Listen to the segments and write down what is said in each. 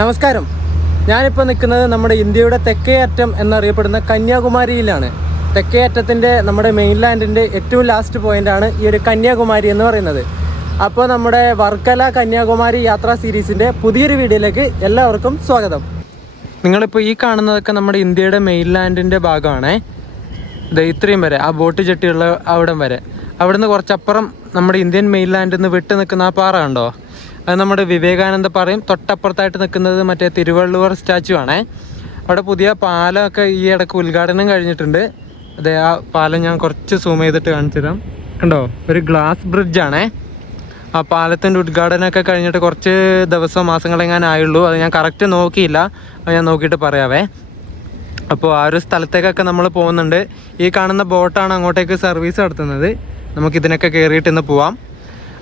നമസ്കാരം. ഞാനിപ്പോൾ നിൽക്കുന്നത് നമ്മുടെ ഇന്ത്യയുടെ തെക്കേ അറ്റം എന്നറിയപ്പെടുന്ന കന്യാകുമാരിയിലാണ്. തെക്കേ അറ്റത്തിൻ്റെ നമ്മുടെ മെയിൻലാൻഡിൻ്റെ ഏറ്റവും ലാസ്റ്റ് പോയിൻ്റാണ് ഈ ഒരു കന്യാകുമാരി എന്ന് പറയുന്നത്. അപ്പോൾ നമ്മുടെ വർക്കല കന്യാകുമാരി യാത്രാ സീരീസിൻ്റെ പുതിയൊരു വീഡിയോയിലേക്ക് എല്ലാവർക്കും സ്വാഗതം. നിങ്ങളിപ്പോൾ ഈ കാണുന്നതൊക്കെ നമ്മുടെ ഇന്ത്യയുടെ മെയിൻലാൻഡിൻ്റെ ഭാഗമാണേ. ഇത് ഇത്രയും വരെ ആ ബോട്ട് ജെട്ടിയുള്ള അവിടം വരെ. അവിടുന്ന് കുറച്ചപ്പുറം നമ്മുടെ ഇന്ത്യൻ മെയിൻലാൻഡിൽ നിന്ന് വിട്ട് നിൽക്കുന്ന ആ പാറ കണ്ടോ, അത് നമ്മുടെ വിവേകാനന്ദ പാറയും തൊട്ടപ്പുറത്തായിട്ട് നിൽക്കുന്നത് മറ്റേ തിരുവള്ളുവർ സ്റ്റാച്ചു ആണേ. അവിടെ പുതിയ പാലമൊക്കെ ഈ ഇടയ്ക്ക് ഉദ്ഘാടനം കഴിഞ്ഞിട്ടുണ്ട്. അതെ, ആ പാലം ഞാൻ കുറച്ച് സൂം ചെയ്തിട്ട് കാണിച്ചു തരാം. കണ്ടോ, ഒരു ഗ്ലാസ് ബ്രിഡ്ജാണേ. ആ പാലത്തിൻ്റെ ഉദ്ഘാടനമൊക്കെ കഴിഞ്ഞിട്ട് കുറച്ച് ദിവസം മാസങ്ങളെങ്ങാനായുള്ളൂ. അത് ഞാൻ കറക്റ്റ് നോക്കിയില്ല, അത് ഞാൻ നോക്കിയിട്ട് പറയാവേ. അപ്പോൾ ആ ഒരു സ്ഥലത്തേക്കൊക്കെ നമ്മൾ പോകുന്നുണ്ട്. ഈ കാണുന്ന ബോട്ടാണ് അങ്ങോട്ടേക്ക് സർവീസ് നടത്തുന്നത്. നമുക്കിതിനൊക്കെ കയറിയിട്ട് ഇന്ന് പോവാം.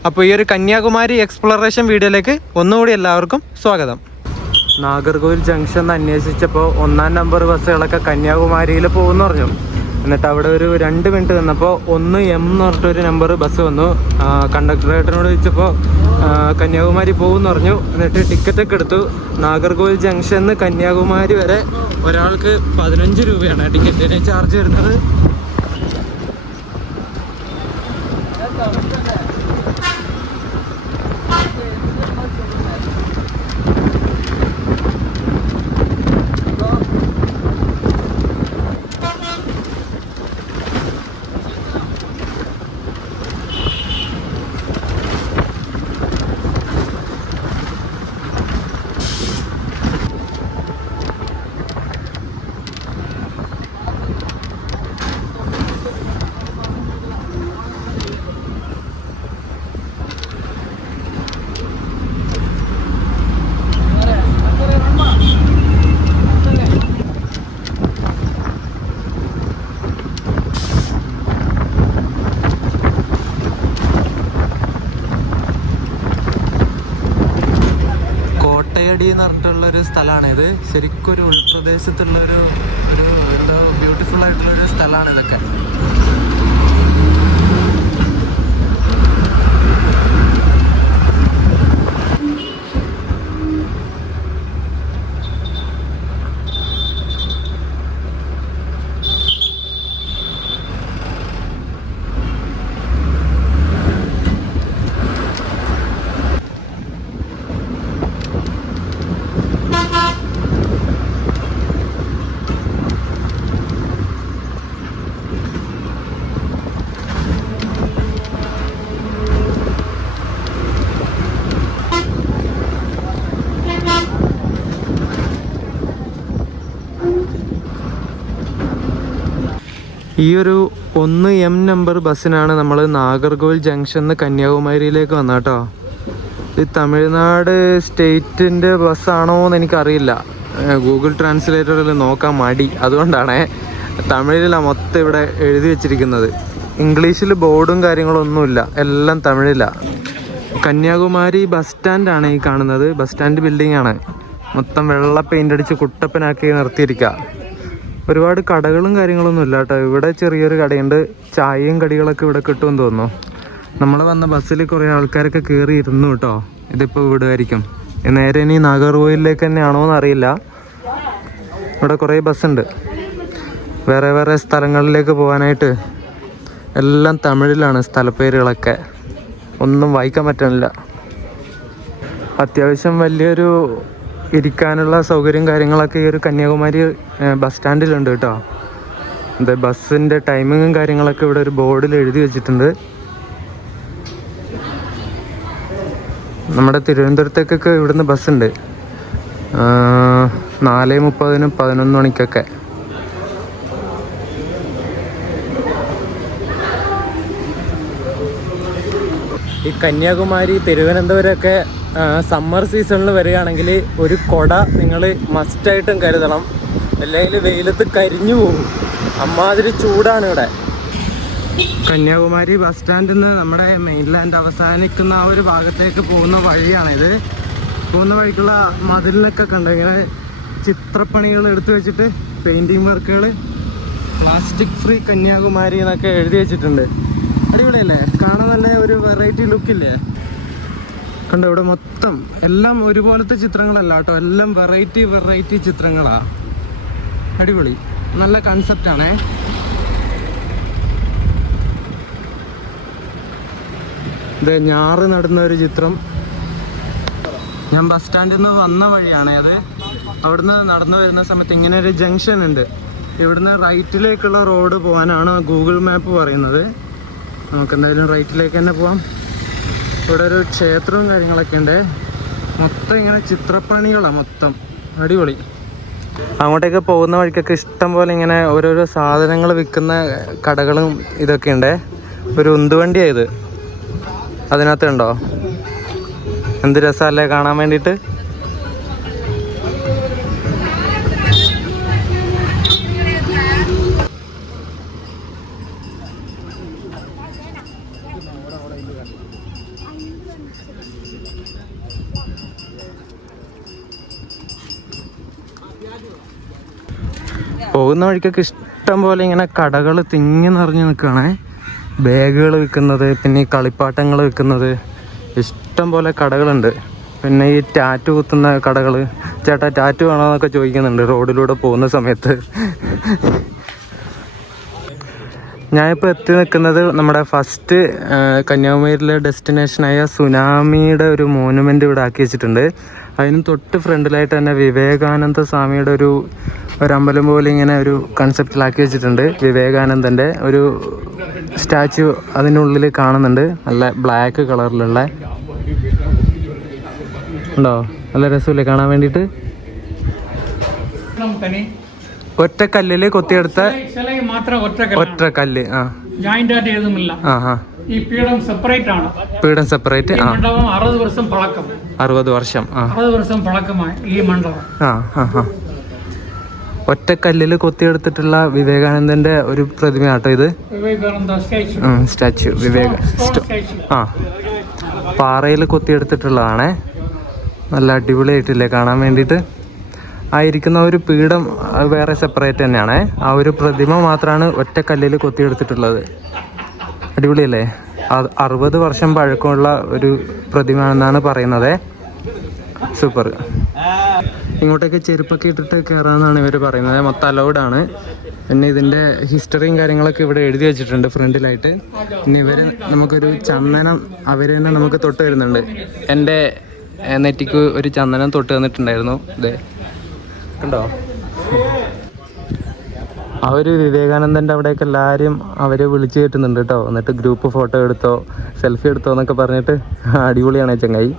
അപ്പോൾ ഈ ഒരു കന്യാകുമാരി എക്സ്പ്ലോറേഷൻ വീഡിയോയിലേക്ക് ഒന്നുകൂടി എല്ലാവർക്കും സ്വാഗതം. നാഗർകോവിൽ ജംഗ്ഷൻ അന്വേഷിച്ചപ്പോൾ 1-ാം നമ്പർ ബസ്സുകളൊക്കെ കന്യാകുമാരിയിൽ പോകുമെന്ന് പറഞ്ഞു. എന്നിട്ട് അവിടെ ഒരു 2 മിനിറ്റ് നിന്നപ്പോൾ 1M എന്ന് പറഞ്ഞിട്ടൊരു നമ്പർ ബസ് വന്നു. കണ്ടക്ടറേറ്ററിനോട് ചോദിച്ചപ്പോൾ കന്യാകുമാരി പോകുമെന്ന് പറഞ്ഞു. എന്നിട്ട് ടിക്കറ്റൊക്കെ എടുത്തു. നാഗർകോവിൽ ജംഗ്ഷനിൽ നിന്ന് കന്യാകുമാരി വരെ ഒരാൾക്ക് 15 രൂപയാണ് ടിക്കറ്റിന് ചാർജ് വരുന്നത്. കോട്ടയടി എന്ന് പറഞ്ഞിട്ടുള്ളൊരു സ്ഥലമാണിത്. ശരിക്കും ഒരു ഉൾപ്രദേശത്തുള്ളൊരു ബ്യൂട്ടിഫുൾ ആയിട്ടുള്ളൊരു സ്ഥലമാണ് ഇതൊക്കെ. ഈ ഒരു 1M നമ്പർ ബസ്സിനാണ് നമ്മൾ നാഗർകോവിൽ ജംഗ്ഷനിൽ കന്യാകുമാരിയിലേക്ക് വന്നത് കേട്ടോ. ഇത് തമിഴ്നാട് സ്റ്റേറ്റിൻ്റെ ബസ്സാണോ എന്ന് എനിക്കറിയില്ല. ഗൂഗിൾ ട്രാൻസ്ലേറ്ററിൽ നോക്കാൻ മടി, അതുകൊണ്ടാണേ. തമിഴിലാണ് മൊത്തം ഇവിടെ എഴുതി വെച്ചിരിക്കുന്നത്. ഇംഗ്ലീഷിൽ ബോർഡും കാര്യങ്ങളൊന്നുമില്ല, എല്ലാം തമിഴിലാണ്. കന്യാകുമാരി ബസ് സ്റ്റാൻഡാണ് ഈ കാണുന്നത്. ബസ് സ്റ്റാൻഡ് ബിൽഡിംഗ് ആണ്. മൊത്തം വെള്ള പെയിൻ്റ് അടിച്ച് കുട്ടപ്പനാക്കി നിർത്തിയിരിക്കുക. ഒരുപാട് കടകളും കാര്യങ്ങളൊന്നും ഇല്ല കേട്ടോ. ഇവിടെ ചെറിയൊരു കടയുണ്ട്. ചായയും കടികളൊക്കെ ഇവിടെ കിട്ടുമെന്ന് തോന്നുന്നു. നമ്മൾ വന്ന ബസ്സിൽ കുറേ ആൾക്കാരൊക്കെ കയറി ഇരുന്നു കേട്ടോ. ഇതിപ്പോൾ വിടുമായിരിക്കും. നേരെ ഇനി നാഗർകോവിലേക്ക് തന്നെയാണോ എന്നറിയില്ല. ഇവിടെ കുറേ ബസ്സുണ്ട് വേറെ വേറെ സ്ഥലങ്ങളിലേക്ക് പോകാനായിട്ട്. എല്ലാം തമിഴിലാണ് സ്ഥലപ്പേരുകളൊക്കെ, ഒന്നും വായിക്കാൻ പറ്റണില്ല. അത്യാവശ്യം വലിയൊരു ഇരിക്കാനുള്ള സൗകര്യം കാര്യങ്ങളൊക്കെ ഈ ഒരു കന്യാകുമാരി ബസ് സ്റ്റാൻഡിലുണ്ട് കേട്ടോ. ഇത് ബസ്സിൻ്റെ ടൈമിങ്ങും കാര്യങ്ങളൊക്കെ ഇവിടെ ഒരു ബോർഡിൽ എഴുതി വെച്ചിട്ടുണ്ട്. നമ്മുടെ തിരുവനന്തപുരത്തേക്കൊക്കെ ഇവിടുന്ന് ബസ്സുണ്ട് 4:30-നും 11 മണിക്കൊക്കെ. ഈ കന്യാകുമാരി തിരുവനന്തപുരമൊക്കെ സമ്മർ സീസണിൽ വരികയാണെങ്കിൽ ഒരു കുട നിങ്ങൾ മസ്റ്റായിട്ടും കരുതണം, അല്ലെങ്കിൽ വെയിലത്ത് കരിഞ്ഞു പോകും. അമ്മാതിരി ചൂടാണ് ഇവിടെ. കന്യാകുമാരി ബസ് സ്റ്റാൻഡിൽ നിന്ന് നമ്മുടെ മെയിൻലാൻഡ് അവസാനിക്കുന്ന ആ ഒരു ഭാഗത്തേക്ക് പോകുന്ന വഴിയാണിത്. പോകുന്ന വഴിക്കുള്ള മതിലിനൊക്കെ കണ്ടു ഇങ്ങനെ ചിത്രപ്പണികൾ എടുത്തു വെച്ചിട്ട് പെയിൻറ്റിങ് വർക്കുകൾ, പ്ലാസ്റ്റിക് ഫ്രീ കന്യാകുമാരി എന്നൊക്കെ എഴുതി വെച്ചിട്ടുണ്ട്. അടിപൊളിയല്ലേ, കാണാൻ നല്ല ഒരു വെറൈറ്റി ലുക്കില്ലേ. കണ്ടോ ഇവിടെ മൊത്തം എല്ലാം ഒരുപോലത്തെ ചിത്രങ്ങളല്ല കേട്ടോ, എല്ലാം വെറൈറ്റി ചിത്രങ്ങളാ. അടിപൊളി, നല്ല കൺസെപ്റ്റാണേ. ഇത് ഞാറ് നടുന്ന ഒരു ചിത്രം. ഞാൻ ബസ് സ്റ്റാൻഡിൽ നിന്ന് വന്ന വഴിയാണ് അത്. അവിടുന്ന് നടന്നു വരുന്ന സമയത്ത് ഇങ്ങനെ ഒരു ജംഗ്ഷൻ ഉണ്ട്. ഇവിടുന്ന് റൈറ്റിലേക്കുള്ള റോഡ് പോകാനാണ് ഗൂഗിൾ മാപ്പ് പറയുന്നത്. നമുക്കെന്തായാലും റൈറ്റിലേക്ക് തന്നെ പോവാം. ഇവിടെ ഒരു ക്ഷേത്രവും കാര്യങ്ങളൊക്കെ ഉണ്ട്. മൊത്തം ഇങ്ങനെ ചിത്രപ്പണികളാണ് മൊത്തം. അടിപൊളി. അങ്ങോട്ടേക്ക് പോകുന്ന വഴിക്കൊക്കെ ഇഷ്ടം പോലെ ഇങ്ങനെ ഓരോരോ സാധനങ്ങൾ വിൽക്കുന്ന കടകളും ഇതൊക്കെ ഉണ്ട്. ഒരു ഉന്തുവണ്ടിയാണ് ഇത്. അതിനകത്ത് ഉണ്ടോ, എന്ത് രസമല്ലേ കാണാൻ വേണ്ടിയിട്ട്. പോകുന്ന വഴിക്കൊക്കെ ഇഷ്ടം പോലെ ഇങ്ങനെ കടകൾ തിങ്ങി നിറഞ്ഞ് നിൽക്കുകയാണേ. ബാഗുകൾ വിൽക്കുന്നത്, പിന്നെ ഈ കളിപ്പാട്ടങ്ങൾ വിൽക്കുന്നത്, ഇഷ്ടം പോലെ കടകളുണ്ട്. പിന്നെ ഈ ടാറ്റു കുത്തുന്ന കടകൾ. ചേട്ടാ ടാറ്റു വേണമെന്നൊക്കെ ചോദിക്കുന്നുണ്ട് റോഡിലൂടെ പോകുന്ന സമയത്ത്. ഞാനിപ്പോൾ എത്തി നിൽക്കുന്നത് നമ്മുടെ ഫസ്റ്റ് കന്യാകുമാരിയിലെ ഡെസ്റ്റിനേഷനായ സുനാമിയുടെ ഒരു മോനുമെൻ്റ് ഇവിടെ ആക്കി വെച്ചിട്ടുണ്ട്. അതിന് തൊട്ട് ഫ്രണ്ടിലായിട്ട് തന്നെ വിവേകാനന്ദ സ്വാമിയുടെ ഒരു അമ്പലം പോലെ ഇങ്ങനെ ഒരു കൺസെപ്റ്റിലാക്കി വെച്ചിട്ടുണ്ട്. വിവേകാനന്ദൻ്റെ ഒരു സ്റ്റാച്ചു അതിനുള്ളിൽ കാണുന്നുണ്ട്. നല്ല ബ്ലാക്ക് കളറിലുള്ള ഉണ്ടോ, നല്ല രസമില്ലേ കാണാൻ വേണ്ടിയിട്ട്. ഒറ്റ കല്ലില് കൊത്തിയെടുത്ത ഒറ്റ കല്ല്. ജോയിന്റ് ആയിട്ട് എഴുതുമില്ല. ഈ പീഠം സെപ്പറേറ്റ് ആണ്. പീഠം സെപ്പറേറ്റ്. 60 വർഷം പഴക്കം. 60 വർഷം. 60 വർഷം പഴക്കമായി ഈ മണ്ഡപം. ഒറ്റ കല്ലില് കൊത്തിയെടുത്തിട്ടുള്ള വിവേകാനന്ദന്റെ ഒരു പ്രതിമയാട്ടോ ഇത്. വിവേകാനന്ദ സ്റ്റാച്ചു. പാറയിൽ കൊത്തിയെടുത്തിട്ടുള്ളതാണേ. നല്ല അടിപൊളിയായിട്ടില്ലേ കാണാൻ വേണ്ടിയിട്ട്. ആയിരിക്കുന്ന ഒരു പീഠം വേറെ സെപ്പറേറ്റ് തന്നെയാണ്. ആ ഒരു പ്രതിമ മാത്രമാണ് ഒറ്റ കല്ലിൽ കൊത്തിയെടുത്തിട്ടുള്ളത്. അടിപൊളിയല്ലേ. 60 വർഷം പഴക്കമുള്ള ഒരു പ്രതിമ എന്നാണ് പറയുന്നത്. സൂപ്പർ. ഇങ്ങോട്ടേക്ക് ചെരുപ്പൊക്കെ ഇട്ടിട്ട് കയറാമെന്നാണ് ഇവർ പറയുന്നത്. മൊത്തം അലൗഡാണ്. പിന്നെ ഇതിൻ്റെ ഹിസ്റ്ററിയും കാര്യങ്ങളൊക്കെ ഇവിടെ എഴുതി വെച്ചിട്ടുണ്ട് ഫ്രണ്ടിലായിട്ട്. പിന്നെ ഇവർ നമുക്കൊരു ചന്ദനം അവർ തന്നെ നമുക്ക് തൊട്ട് തരുന്നുണ്ട്. എൻ്റെ നെറ്റിക്ക് ഒരു ചന്ദനം തൊട്ട് തന്നിട്ടുണ്ടായിരുന്നു. ഇതേ കണ്ടോ. അവർ വിവേകാനന്ദൻ്റെ അവിടെയൊക്കെ എല്ലാവരും അവരെ വിളിച്ചു കയറ്റുന്നുണ്ട് കേട്ടോ. എന്നിട്ട് ഗ്രൂപ്പ് ഫോട്ടോ എടുത്തോ സെൽഫി എടുത്തോ എന്നൊക്കെ പറഞ്ഞിട്ട് അടിപൊളിയാണ് ചങ്ങായി.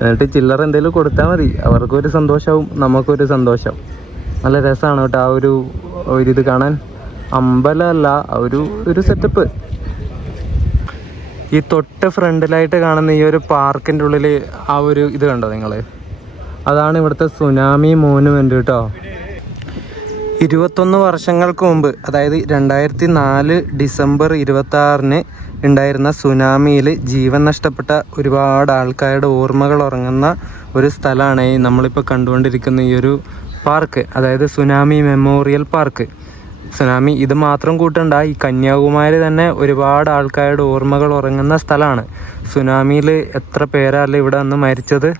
എന്നിട്ട് ചില്ലറ എന്തെങ്കിലും കൊടുത്താൽ മതി. അവർക്കൊരു സന്തോഷവും നമുക്കൊരു സന്തോഷം. നല്ല രസമാണ് കേട്ടോ ആ ഇത് കാണാൻ. അമ്പലമല്ല, ഒരു സെറ്റപ്പ്. ഈ തൊട്ട് ഫ്രണ്ടിലായിട്ട് കാണുന്ന ഈ ഒരു പാർക്കിൻ്റെ ഉള്ളിൽ ആ ഒരു ഇത് കണ്ടോ നിങ്ങൾ, അതാണ് ഇവിടുത്തെ സുനാമി മോനുമെൻ്റ് കേട്ടോ. 21 വർഷങ്ങൾക്ക് മുമ്പ്, അതായത് 2004 ഡിസംബർ 26 ഉണ്ടായിരുന്ന സുനാമിയിൽ ജീവൻ നഷ്ടപ്പെട്ട ഒരുപാട് ആൾക്കാരുടെ ഓർമ്മകൾ ഉറങ്ങുന്ന ഒരു സ്ഥലമാണ് ഈ നമ്മളിപ്പോൾ കണ്ടുകൊണ്ടിരിക്കുന്ന ഈ ഒരു പാർക്ക്, അതായത് സുനാമി മെമ്മോറിയൽ പാർക്ക്. സുനാമി ഇത് മാത്രം കൂട്ടണ്ട, ഈ കന്യാകുമാരി തന്നെ ഒരുപാട് ആൾക്കാരുടെ ഓർമ്മകൾ ഉറങ്ങുന്ന സ്ഥലമാണ്. സുനാമിയിൽ എത്ര പേരല്ലേ ഇവിടെ അന്ന് മരിച്ചത്.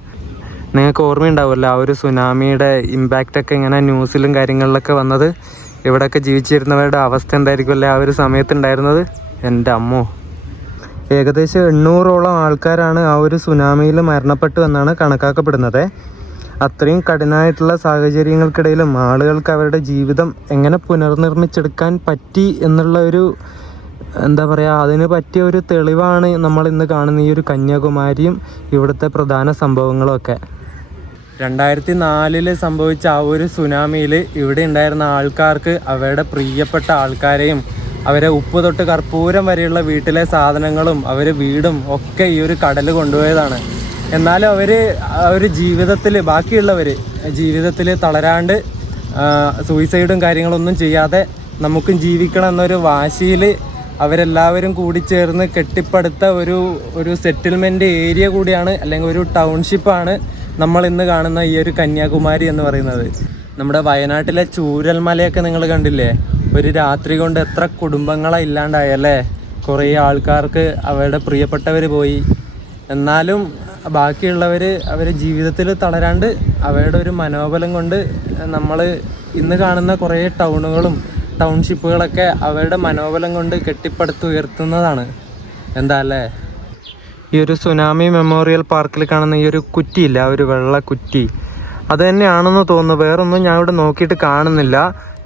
നിങ്ങൾക്ക് ഓർമ്മയുണ്ടാവുമല്ലോ ആ ഒരു സുനാമിയുടെ ഇമ്പാക്റ്റൊക്കെ ഇങ്ങനെ ന്യൂസിലും കാര്യങ്ങളിലൊക്കെ വന്നത്. ഇവിടെയൊക്കെ ജീവിച്ചിരുന്നവരുടെ അവസ്ഥ എന്തായിരിക്കുമല്ലേ ആ ഒരു സമയത്തുണ്ടായിരുന്നത്. എൻ്റെ അമ്മോ, ഏകദേശം 800ഓളം ആൾക്കാരാണ് ആ ഒരു സുനാമിയിൽ മരണപ്പെട്ടു എന്നാണ് കണക്കാക്കപ്പെടുന്നത്. അത്രയും കഠിനമായിട്ടുള്ള സാഹചര്യങ്ങൾക്കിടയിലും ആളുകൾക്ക് അവരുടെ ജീവിതം എങ്ങനെ പുനർനിർമ്മിച്ചെടുക്കാൻ പറ്റി എന്നുള്ള ഒരു എന്താ പറയുക, അതിന് പറ്റിയ ഒരു തെളിവാണ് നമ്മൾ ഇന്ന് കാണുന്ന ഈ ഒരു കന്യാകുമാരിയും ഇവിടുത്തെ പ്രധാന സംഭവങ്ങളുമൊക്കെ. 2004 സംഭവിച്ച ആ ഒരു സുനാമിയിൽ ഇവിടെ ഉണ്ടായിരുന്ന ആൾക്കാർക്ക് അവരുടെ പ്രിയപ്പെട്ട ആൾക്കാരെയും അവരെ ഉപ്പ് തൊട്ട് കർപ്പൂരം വരെയുള്ള വീട്ടിലെ സാധനങ്ങളും വീടും ഒക്കെ ഈ ഒരു കടൽ കൊണ്ടുപോയതാണ്. എന്നാലും അവർ ജീവിതത്തിൽ ബാക്കിയുള്ളവർ ജീവിതത്തിൽ തളരാണ്ട് സൂയിസൈഡും കാര്യങ്ങളൊന്നും ചെയ്യാതെ നമുക്കും ജീവിക്കണം എന്നൊരു വാശിയിൽ അവരെല്ലാവരും കൂടി ചേർന്ന് കെട്ടിപ്പടുത്ത ഒരു സെറ്റിൽമെൻറ്റ് ഏരിയ കൂടിയാണ്, അല്ലെങ്കിൽ ഒരു ടൗൺഷിപ്പാണ് നമ്മൾ ഇന്ന് കാണുന്ന ഈ ഒരു കന്യാകുമാരി എന്ന് പറയുന്നത്. നമ്മുടെ വയനാട്ടിലെ ചൂരൽമലയൊക്കെ നിങ്ങൾ കണ്ടില്ലേ, ഒരു രാത്രി കൊണ്ട് എത്ര കുടുംബങ്ങളാണ് ഇല്ലാണ്ടായല്ലേ. കുറേ ആൾക്കാർക്ക് അവരുടെ പ്രിയപ്പെട്ടവർ പോയി. എന്നാലും ബാക്കിയുള്ളവർ അവർ ജീവിതത്തിൽ തളരാണ്ട് അവരുടെ ഒരു മനോബലം കൊണ്ട് നമ്മൾ ഇന്ന് കാണുന്ന കുറേ ടൗണുകളും ടൗൺഷിപ്പുകളൊക്കെ അവരുടെ മനോബലം കൊണ്ട് കെട്ടിപ്പടുത്തുയർത്തുന്നതാണ്. എന്താ അല്ലേ? ഈ ഒരു സുനാമി മെമ്മോറിയൽ പാർക്കിൽ കാണുന്ന ഈ ഒരു കുറ്റിയില്ല, ഒരു വെള്ള കുറ്റി, അത് തന്നെയാണെന്ന് തോന്നുന്നു. വേറൊന്നും ഞാൻ ഇവിടെ നോക്കിയിട്ട് കാണുന്നില്ല.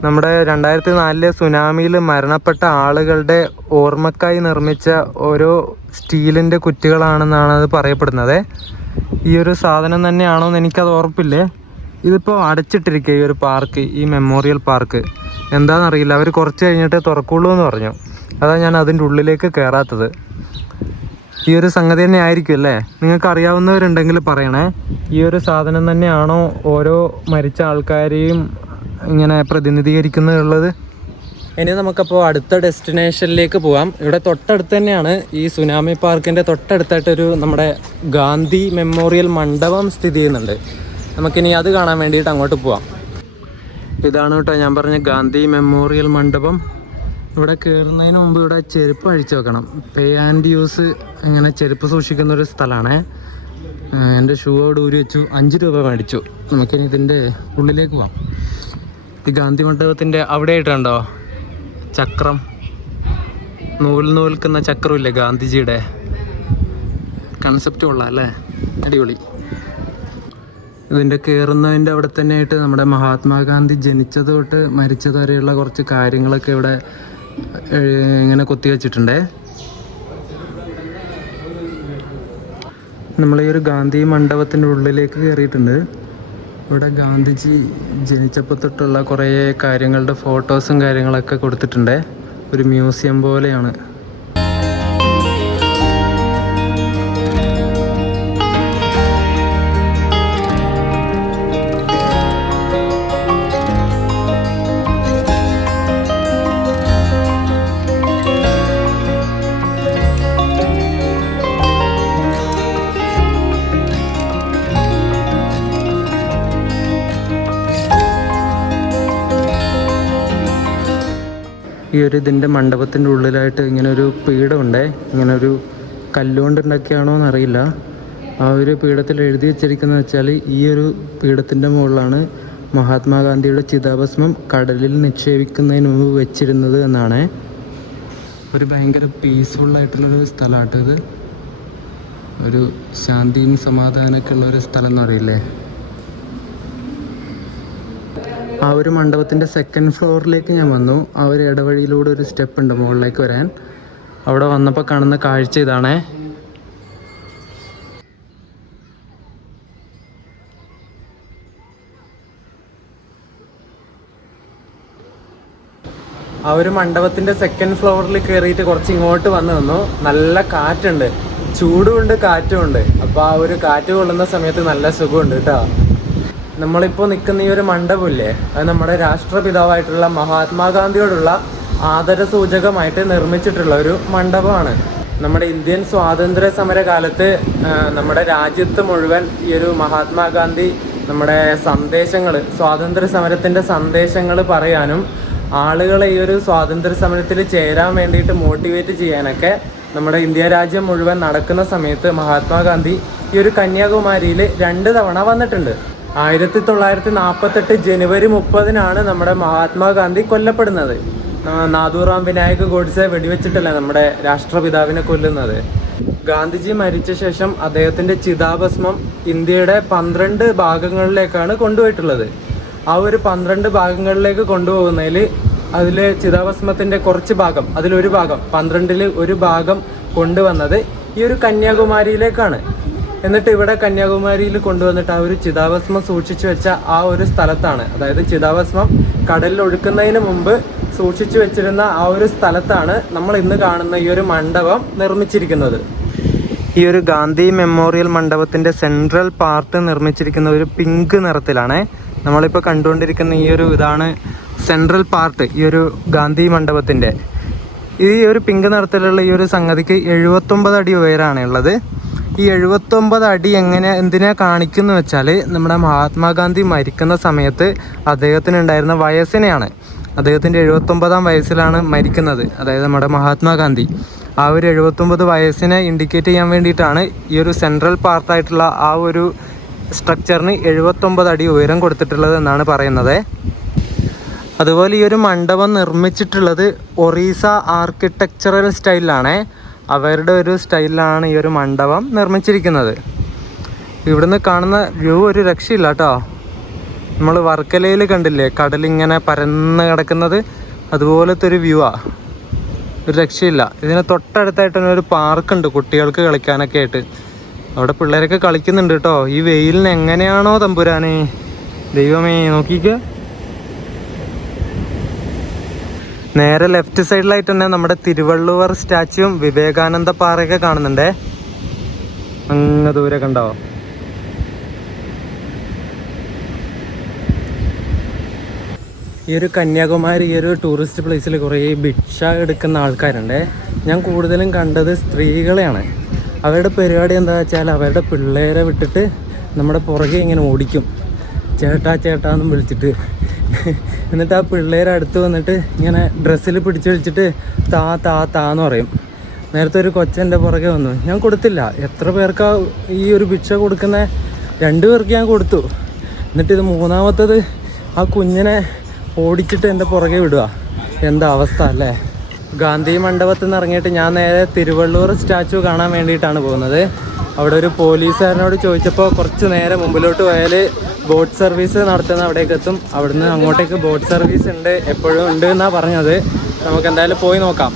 നമ്മുടെ 2004 സുനാമിയിൽ മരണപ്പെട്ട ആളുകളുടെ ഓർമ്മക്കായി നിർമ്മിച്ച ഓരോ സ്റ്റീലിൻ്റെ കുറ്റികളാണെന്നാണ് അത് പറയപ്പെടുന്നത്. ഈ ഒരു സാധനം തന്നെയാണോ എന്ന് എനിക്കത് ഉറപ്പില്ലേ. ഇതിപ്പോൾ അടച്ചിട്ടിരിക്കുക ഈ ഒരു പാർക്ക്, ഈ മെമ്മോറിയൽ പാർക്ക്. എന്താണെന്നറിയില്ല, അവർ കുറച്ച് കഴിഞ്ഞിട്ട് തുറക്കുള്ളൂ എന്ന് പറഞ്ഞു. അതാണ് ഞാൻ അതിൻ്റെ ഉള്ളിലേക്ക് കയറാത്തത്. ഈ ഒരു സംഗതി തന്നെ ആയിരിക്കും അല്ലേ? നിങ്ങൾക്ക് അറിയാവുന്നവരുണ്ടെങ്കിൽ പറയണേ. ഈ ഒരു സാധനം തന്നെയാണോ ഓരോ മരിച്ച ആൾക്കാരെയും ഇങ്ങനെ പ്രതിനിധീകരിക്കുന്നുള്ളത്? ഇനി നമുക്കപ്പോൾ അടുത്ത ഡെസ്റ്റിനേഷനിലേക്ക് പോകാം. ഇവിടെ തൊട്ടടുത്ത് തന്നെയാണ് ഈ സുനാമി പാർക്കിൻ്റെ തൊട്ടടുത്തായിട്ടൊരു നമ്മുടെ ഗാന്ധി മെമ്മോറിയൽ മണ്ഡപം സ്ഥിതി ചെയ്യുന്നുണ്ട്. നമുക്കിനി അത് കാണാൻ വേണ്ടിയിട്ട് അങ്ങോട്ട് പോവാം. ഇതാണ് കേട്ടോ ഞാൻ പറഞ്ഞ ഗാന്ധി മെമ്മോറിയൽ മണ്ഡപം. ഇവിടെ കയറുന്നതിന് മുമ്പ് ഇവിടെ ചെരുപ്പ് അഴിച്ചു വെക്കണം. പേ ആൻഡ് യൂസ് ഇങ്ങനെ ചെരുപ്പ് സൂക്ഷിക്കുന്നൊരു സ്ഥലമാണ്. എൻ്റെ ഷൂ അവിടെ ഊരി വെച്ചു, 5 രൂപ മേടിച്ചു. നമുക്കിനി ഇതിൻ്റെ ഉള്ളിലേക്ക് പോവാം. ഈ ഗാന്ധി മണ്ഡപത്തിൻ്റെ അവിടെ ആയിട്ടുണ്ടോ ചക്രം, നൂൽക്കുന്ന ചക്രമില്ലേ ഗാന്ധിജിയുടെ, കൺസെപ്റ്റ് കൊള്ളാം അല്ലേ? അടിപൊളി. ഇതിൻ്റെ കയറുന്നതിൻ്റെ അവിടെ തന്നെ ആയിട്ട് നമ്മുടെ മഹാത്മാഗാന്ധി ജനിച്ചത് തൊട്ട് മരിച്ചത് വരെയുള്ള കുറച്ച് കാര്യങ്ങളൊക്കെ ഇവിടെ ഇങ്ങനെ കൊത്തി വെച്ചിട്ടുണ്ട്. നമ്മൾ ഈ ഒരു ഗാന്ധി മണ്ഡപത്തിൻ്റെ ഉള്ളിലേക്ക് കയറിയിട്ടുണ്ട്. ഇവിടെ ഗാന്ധിജി ജനിച്ചപ്പോൾ തൊട്ടുള്ള കുറേ കാര്യങ്ങളുടെ ഫോട്ടോസും കാര്യങ്ങളൊക്കെ കൊടുത്തിട്ടുണ്ട്. ഒരു മ്യൂസിയം പോലെയാണ്. ഈ ഒരു ഇതിൻ്റെ മണ്ഡപത്തിൻ്റെ ഉള്ളിലായിട്ട് ഇങ്ങനെ ഒരു പീഠമുണ്ട്. ഇങ്ങനെ ഒരു കല്ലുകൊണ്ട് ഉണ്ടാക്കിയാണോ എന്നറിയില്ല. ആ ഒരു പീഠത്തിൽ എഴുതി വെച്ചിരിക്കുന്നത് വെച്ചാൽ ഈ ഒരു പീഠത്തിൻ്റെ മുകളിലാണ് മഹാത്മാഗാന്ധിയുടെ ചിതാഭസ്മം കടലിൽ നിക്ഷേപിക്കുന്നതിന് മുമ്പ് വെച്ചിരുന്നത് എന്നാണ്. ഒരു ഭയങ്കര പീസ്ഫുള്ളായിട്ടുള്ളൊരു സ്ഥലമാട്ടോ ഇത്. ഒരു ശാന്തിയും സമാധാനമൊക്കെ ഉള്ളൊരു സ്ഥലം എന്ന് പറയില്ലേ. ആ ഒരു മണ്ഡപത്തിൻ്റെ 2nd ഫ്ലോറിലേക്ക് ഞാൻ വന്നു. ആ ഒരു ഇടവഴിയിലൂടെ ഒരു സ്റ്റെപ്പ് ഉണ്ട് മുകളിലേക്ക് വരാൻ. അവിടെ വന്നപ്പോൾ കാണുന്ന കാഴ്ച ഇതാണേ. ആ ഒരു മണ്ഡപത്തിൻ്റെ 2nd ഫ്ലോറിൽ കയറിയിട്ട് കുറച്ച് ഇങ്ങോട്ട് വന്ന് നിന്നു. നല്ല കാറ്റുണ്ട്, ചൂടുമുണ്ട് കാറ്റുമുണ്ട്. അപ്പോൾ ആ ഒരു കാറ്റ് കൊള്ളുന്ന സമയത്ത് നല്ല സുഖമുണ്ട് കേട്ടോ. നമ്മളിപ്പോൾ നിൽക്കുന്ന ഈ ഒരു മണ്ഡപമില്ലേ, അത് നമ്മുടെ രാഷ്ട്രപിതാവായിട്ടുള്ള മഹാത്മാഗാന്ധിയോടുള്ള ആദരസൂചകമായിട്ട് നിർമ്മിച്ചിട്ടുള്ള ഒരു മണ്ഡപമാണ്. നമ്മുടെ ഇന്ത്യൻ സ്വാതന്ത്ര്യ സമര കാലത്ത് നമ്മുടെ രാജ്യത്ത് മുഴുവൻ ഈ ഒരു മഹാത്മാഗാന്ധി നമ്മുടെ സന്ദേശങ്ങൾ, സ്വാതന്ത്ര്യ സമരത്തിൻ്റെ സന്ദേശങ്ങൾ പറയാനും ആളുകളെ ഈ ഒരു സ്വാതന്ത്ര്യ സമരത്തിൽ ചേരാൻ വേണ്ടിയിട്ട് മോട്ടിവേറ്റ് ചെയ്യാനൊക്കെ നമ്മുടെ ഇന്ത്യ രാജ്യം മുഴുവൻ നടക്കുന്ന സമയത്ത് മഹാത്മാഗാന്ധി ഈ ഒരു കന്യാകുമാരിയിൽ 2 തവണ വന്നിട്ടുണ്ട്. 1948 ജനുവരി 30-നാണ് നമ്മുടെ മഹാത്മാഗാന്ധി കൊല്ലപ്പെടുന്നത്. നാഥുറാം വിനായക് ഗോഡ്സെ വെടിവെച്ചിട്ടല്ല നമ്മുടെ രാഷ്ട്രപിതാവിനെ കൊല്ലുന്നത്. ഗാന്ധിജി മരിച്ച ശേഷം അദ്ദേഹത്തിൻ്റെ ചിതാഭസ്മം ഇന്ത്യയുടെ 12 ഭാഗങ്ങളിലേക്കാണ് കൊണ്ടുപോയിട്ടുള്ളത്. ആ ഒരു 12 ഭാഗങ്ങളിലേക്ക് കൊണ്ടുപോകുന്നതിൽ അതിൽ ചിതാഭസ്മത്തിൻ്റെ കുറച്ച് ഭാഗം, അതിലൊരു ഭാഗം 12-ൽ ഒരു ഭാഗം കൊണ്ടുവന്നത് ഈ ഒരു കന്യാകുമാരിയിലേക്കാണ്. എന്നിട്ട് ഇവിടെ കന്യാകുമാരിയിൽ കൊണ്ടുവന്നിട്ട് ആ ഒരു ചിതാഭസ്മം സൂക്ഷിച്ചു വെച്ച ആ ഒരു സ്ഥലത്താണ്, അതായത് ചിതാഭസ്മം കടലിൽ ഒഴുക്കുന്നതിന് മുമ്പ് സൂക്ഷിച്ചു വെച്ചിരുന്ന ആ ഒരു സ്ഥലത്താണ് നമ്മൾ ഇന്ന് കാണുന്ന ഈ ഒരു മണ്ഡപം നിർമ്മിച്ചിരിക്കുന്നത്. ഈ ഒരു ഗാന്ധി മെമ്മോറിയൽ മണ്ഡപത്തിൻ്റെ സെൻട്രൽ പാർട്ട് നിർമ്മിച്ചിരിക്കുന്ന ഒരു പിങ്ക് നിറത്തിലാണ്. നമ്മളിപ്പോൾ കണ്ടുകൊണ്ടിരിക്കുന്ന ഈ ഒരു ഇതാണ് സെൻട്രൽ പാർട്ട് ഈ ഒരു ഗാന്ധി മണ്ഡപത്തിൻ്റെ. ഈ ഒരു പിങ്ക് നിറത്തിലുള്ള ഈ ഒരു സംഗതിക്ക് 79 അടി ഉയരമാണ് ഉള്ളത്. ഈ 79 അടി എന്തിനാ കാണിക്കുന്നു വെച്ചാൽ നമ്മുടെ മഹാത്മാഗാന്ധി മരിക്കുന്ന സമയത്ത് അദ്ദേഹത്തിന് ഉണ്ടായിരുന്ന വയസ്സിനെയാണ്. അദ്ദേഹത്തിൻ്റെ 79-ാം വയസ്സിലാണ് മരിക്കുന്നത്, അതായത് നമ്മുടെ മഹാത്മാഗാന്ധി. ആ ഒരു 79 വയസ്സിനെ ഇൻഡിക്കേറ്റ് ചെയ്യാൻ വേണ്ടിയിട്ടാണ് ഈ ഒരു സെൻട്രൽ പാർട്ടായിട്ടുള്ള ആ ഒരു സ്ട്രക്ചറിന് 79 അടി ഉയരം കൊടുത്തിട്ടുള്ളത് എന്നാണ് പറയുന്നത്. അതുപോലെ ഈ ഒരു മണ്ഡപം നിർമ്മിച്ചിട്ടുള്ളത് ഒറീസ ആർക്കിടെക്ചറൽ സ്റ്റൈലിലാണ്. അവരുടെ ഒരു സ്റ്റൈലിലാണ് ഈ ഒരു മണ്ഡപം നിർമ്മിച്ചിരിക്കുന്നത്. ഇവിടുന്ന് കാണുന്ന വ്യൂ ഒരു രക്ഷയില്ല കേട്ടോ. നമ്മൾ വർക്കലയിൽ കണ്ടില്ലേ കടലിങ്ങനെ പരന്ന് കിടക്കുന്നത്, അതുപോലത്തെ ഒരു വ്യൂ ആ, ഒരു രക്ഷയില്ല. ഇതിന് തൊട്ടടുത്തായിട്ട് തന്നെ ഒരു പാർക്കുണ്ട് കുട്ടികൾക്ക് കളിക്കാനൊക്കെ ആയിട്ട്. അവിടെ പിള്ളേരൊക്കെ കളിക്കുന്നുണ്ട് കേട്ടോ. ഈ വെയിലിന് എങ്ങനെയാണോ തമ്പുരാനെ, ദൈവമേ നോക്കിക്ക്. നേരെ ലെഫ്റ്റ് സൈഡിലായിട്ട് തന്നെ നമ്മുടെ തിരുവള്ളുവർ സ്റ്റാച്യൂവും വിവേകാനന്ദ പാറയൊക്കെ കാണുന്നുണ്ടേ. അങ്ങ് ദൂരെ കണ്ടോ. ഈ ഒരു കന്യാകുമാരി ഈ ഒരു ടൂറിസ്റ്റ് പ്ലേസിൽ കുറേ ഭിക്ഷ എടുക്കുന്ന ആൾക്കാരുണ്ട്. ഞാൻ കൂടുതലും കണ്ടത് സ്ത്രീകളെയാണ്. അവരുടെ പരിപാടി എന്താ വെച്ചാൽ അവരുടെ പിള്ളേരെ വിട്ടിട്ട് നമ്മുടെ പുറകെ ഇങ്ങനെ ഓടിക്കും, ചേട്ടാ ചേട്ടാന്നും വിളിച്ചിട്ട്. എന്നിട്ട് ആ പിള്ളേരെ അടുത്ത് വന്നിട്ട് ഇങ്ങനെ ഡ്രസ്സിൽ പിടിച്ച് വിളിച്ചിട്ട് താ താ താന്ന് പറയും. നേരത്തെ ഒരു കൊച്ചൻ്റെ പുറകെ വന്നു, ഞാൻ കൊടുത്തില്ല. എത്ര പേർക്കാ ഈ ഒരു ഭിക്ഷ കൊടുക്കുന്നത്? 2 പേർക്ക് ഞാൻ കൊടുത്തു. എന്നിട്ട് ഇത് മൂന്നാമത്തത് ആ കുഞ്ഞിനെ ഓടിച്ചിട്ട് എൻ്റെ പുറകെ വിടുക. എന്താ അവസ്ഥ അല്ലേ. ഗാന്ധി മണ്ഡപത്തിൽ നിന്ന് ഇറങ്ങിയിട്ട് ഞാൻ നേരെ തിരുവള്ളൂർ സ്റ്റാച്ചു കാണാൻ വേണ്ടിയിട്ടാണ് പോകുന്നത്. അവിടെ ഒരു പോലീസുകാരനോട് ചോദിച്ചപ്പോൾ കുറച്ച് നേരെ മുമ്പിലോട്ട് പോയാൽ ബോട്ട് സർവീസ് നടത്തുന്ന അവിടേക്ക് എത്തും. അവിടുന്ന് അങ്ങോട്ടേക്ക് ബോട്ട് സർവീസ് ഉണ്ട്, എപ്പോഴും ഉണ്ട് എന്നാണ് പറഞ്ഞത്. നമുക്ക് എന്തായാലും പോയി നോക്കാം.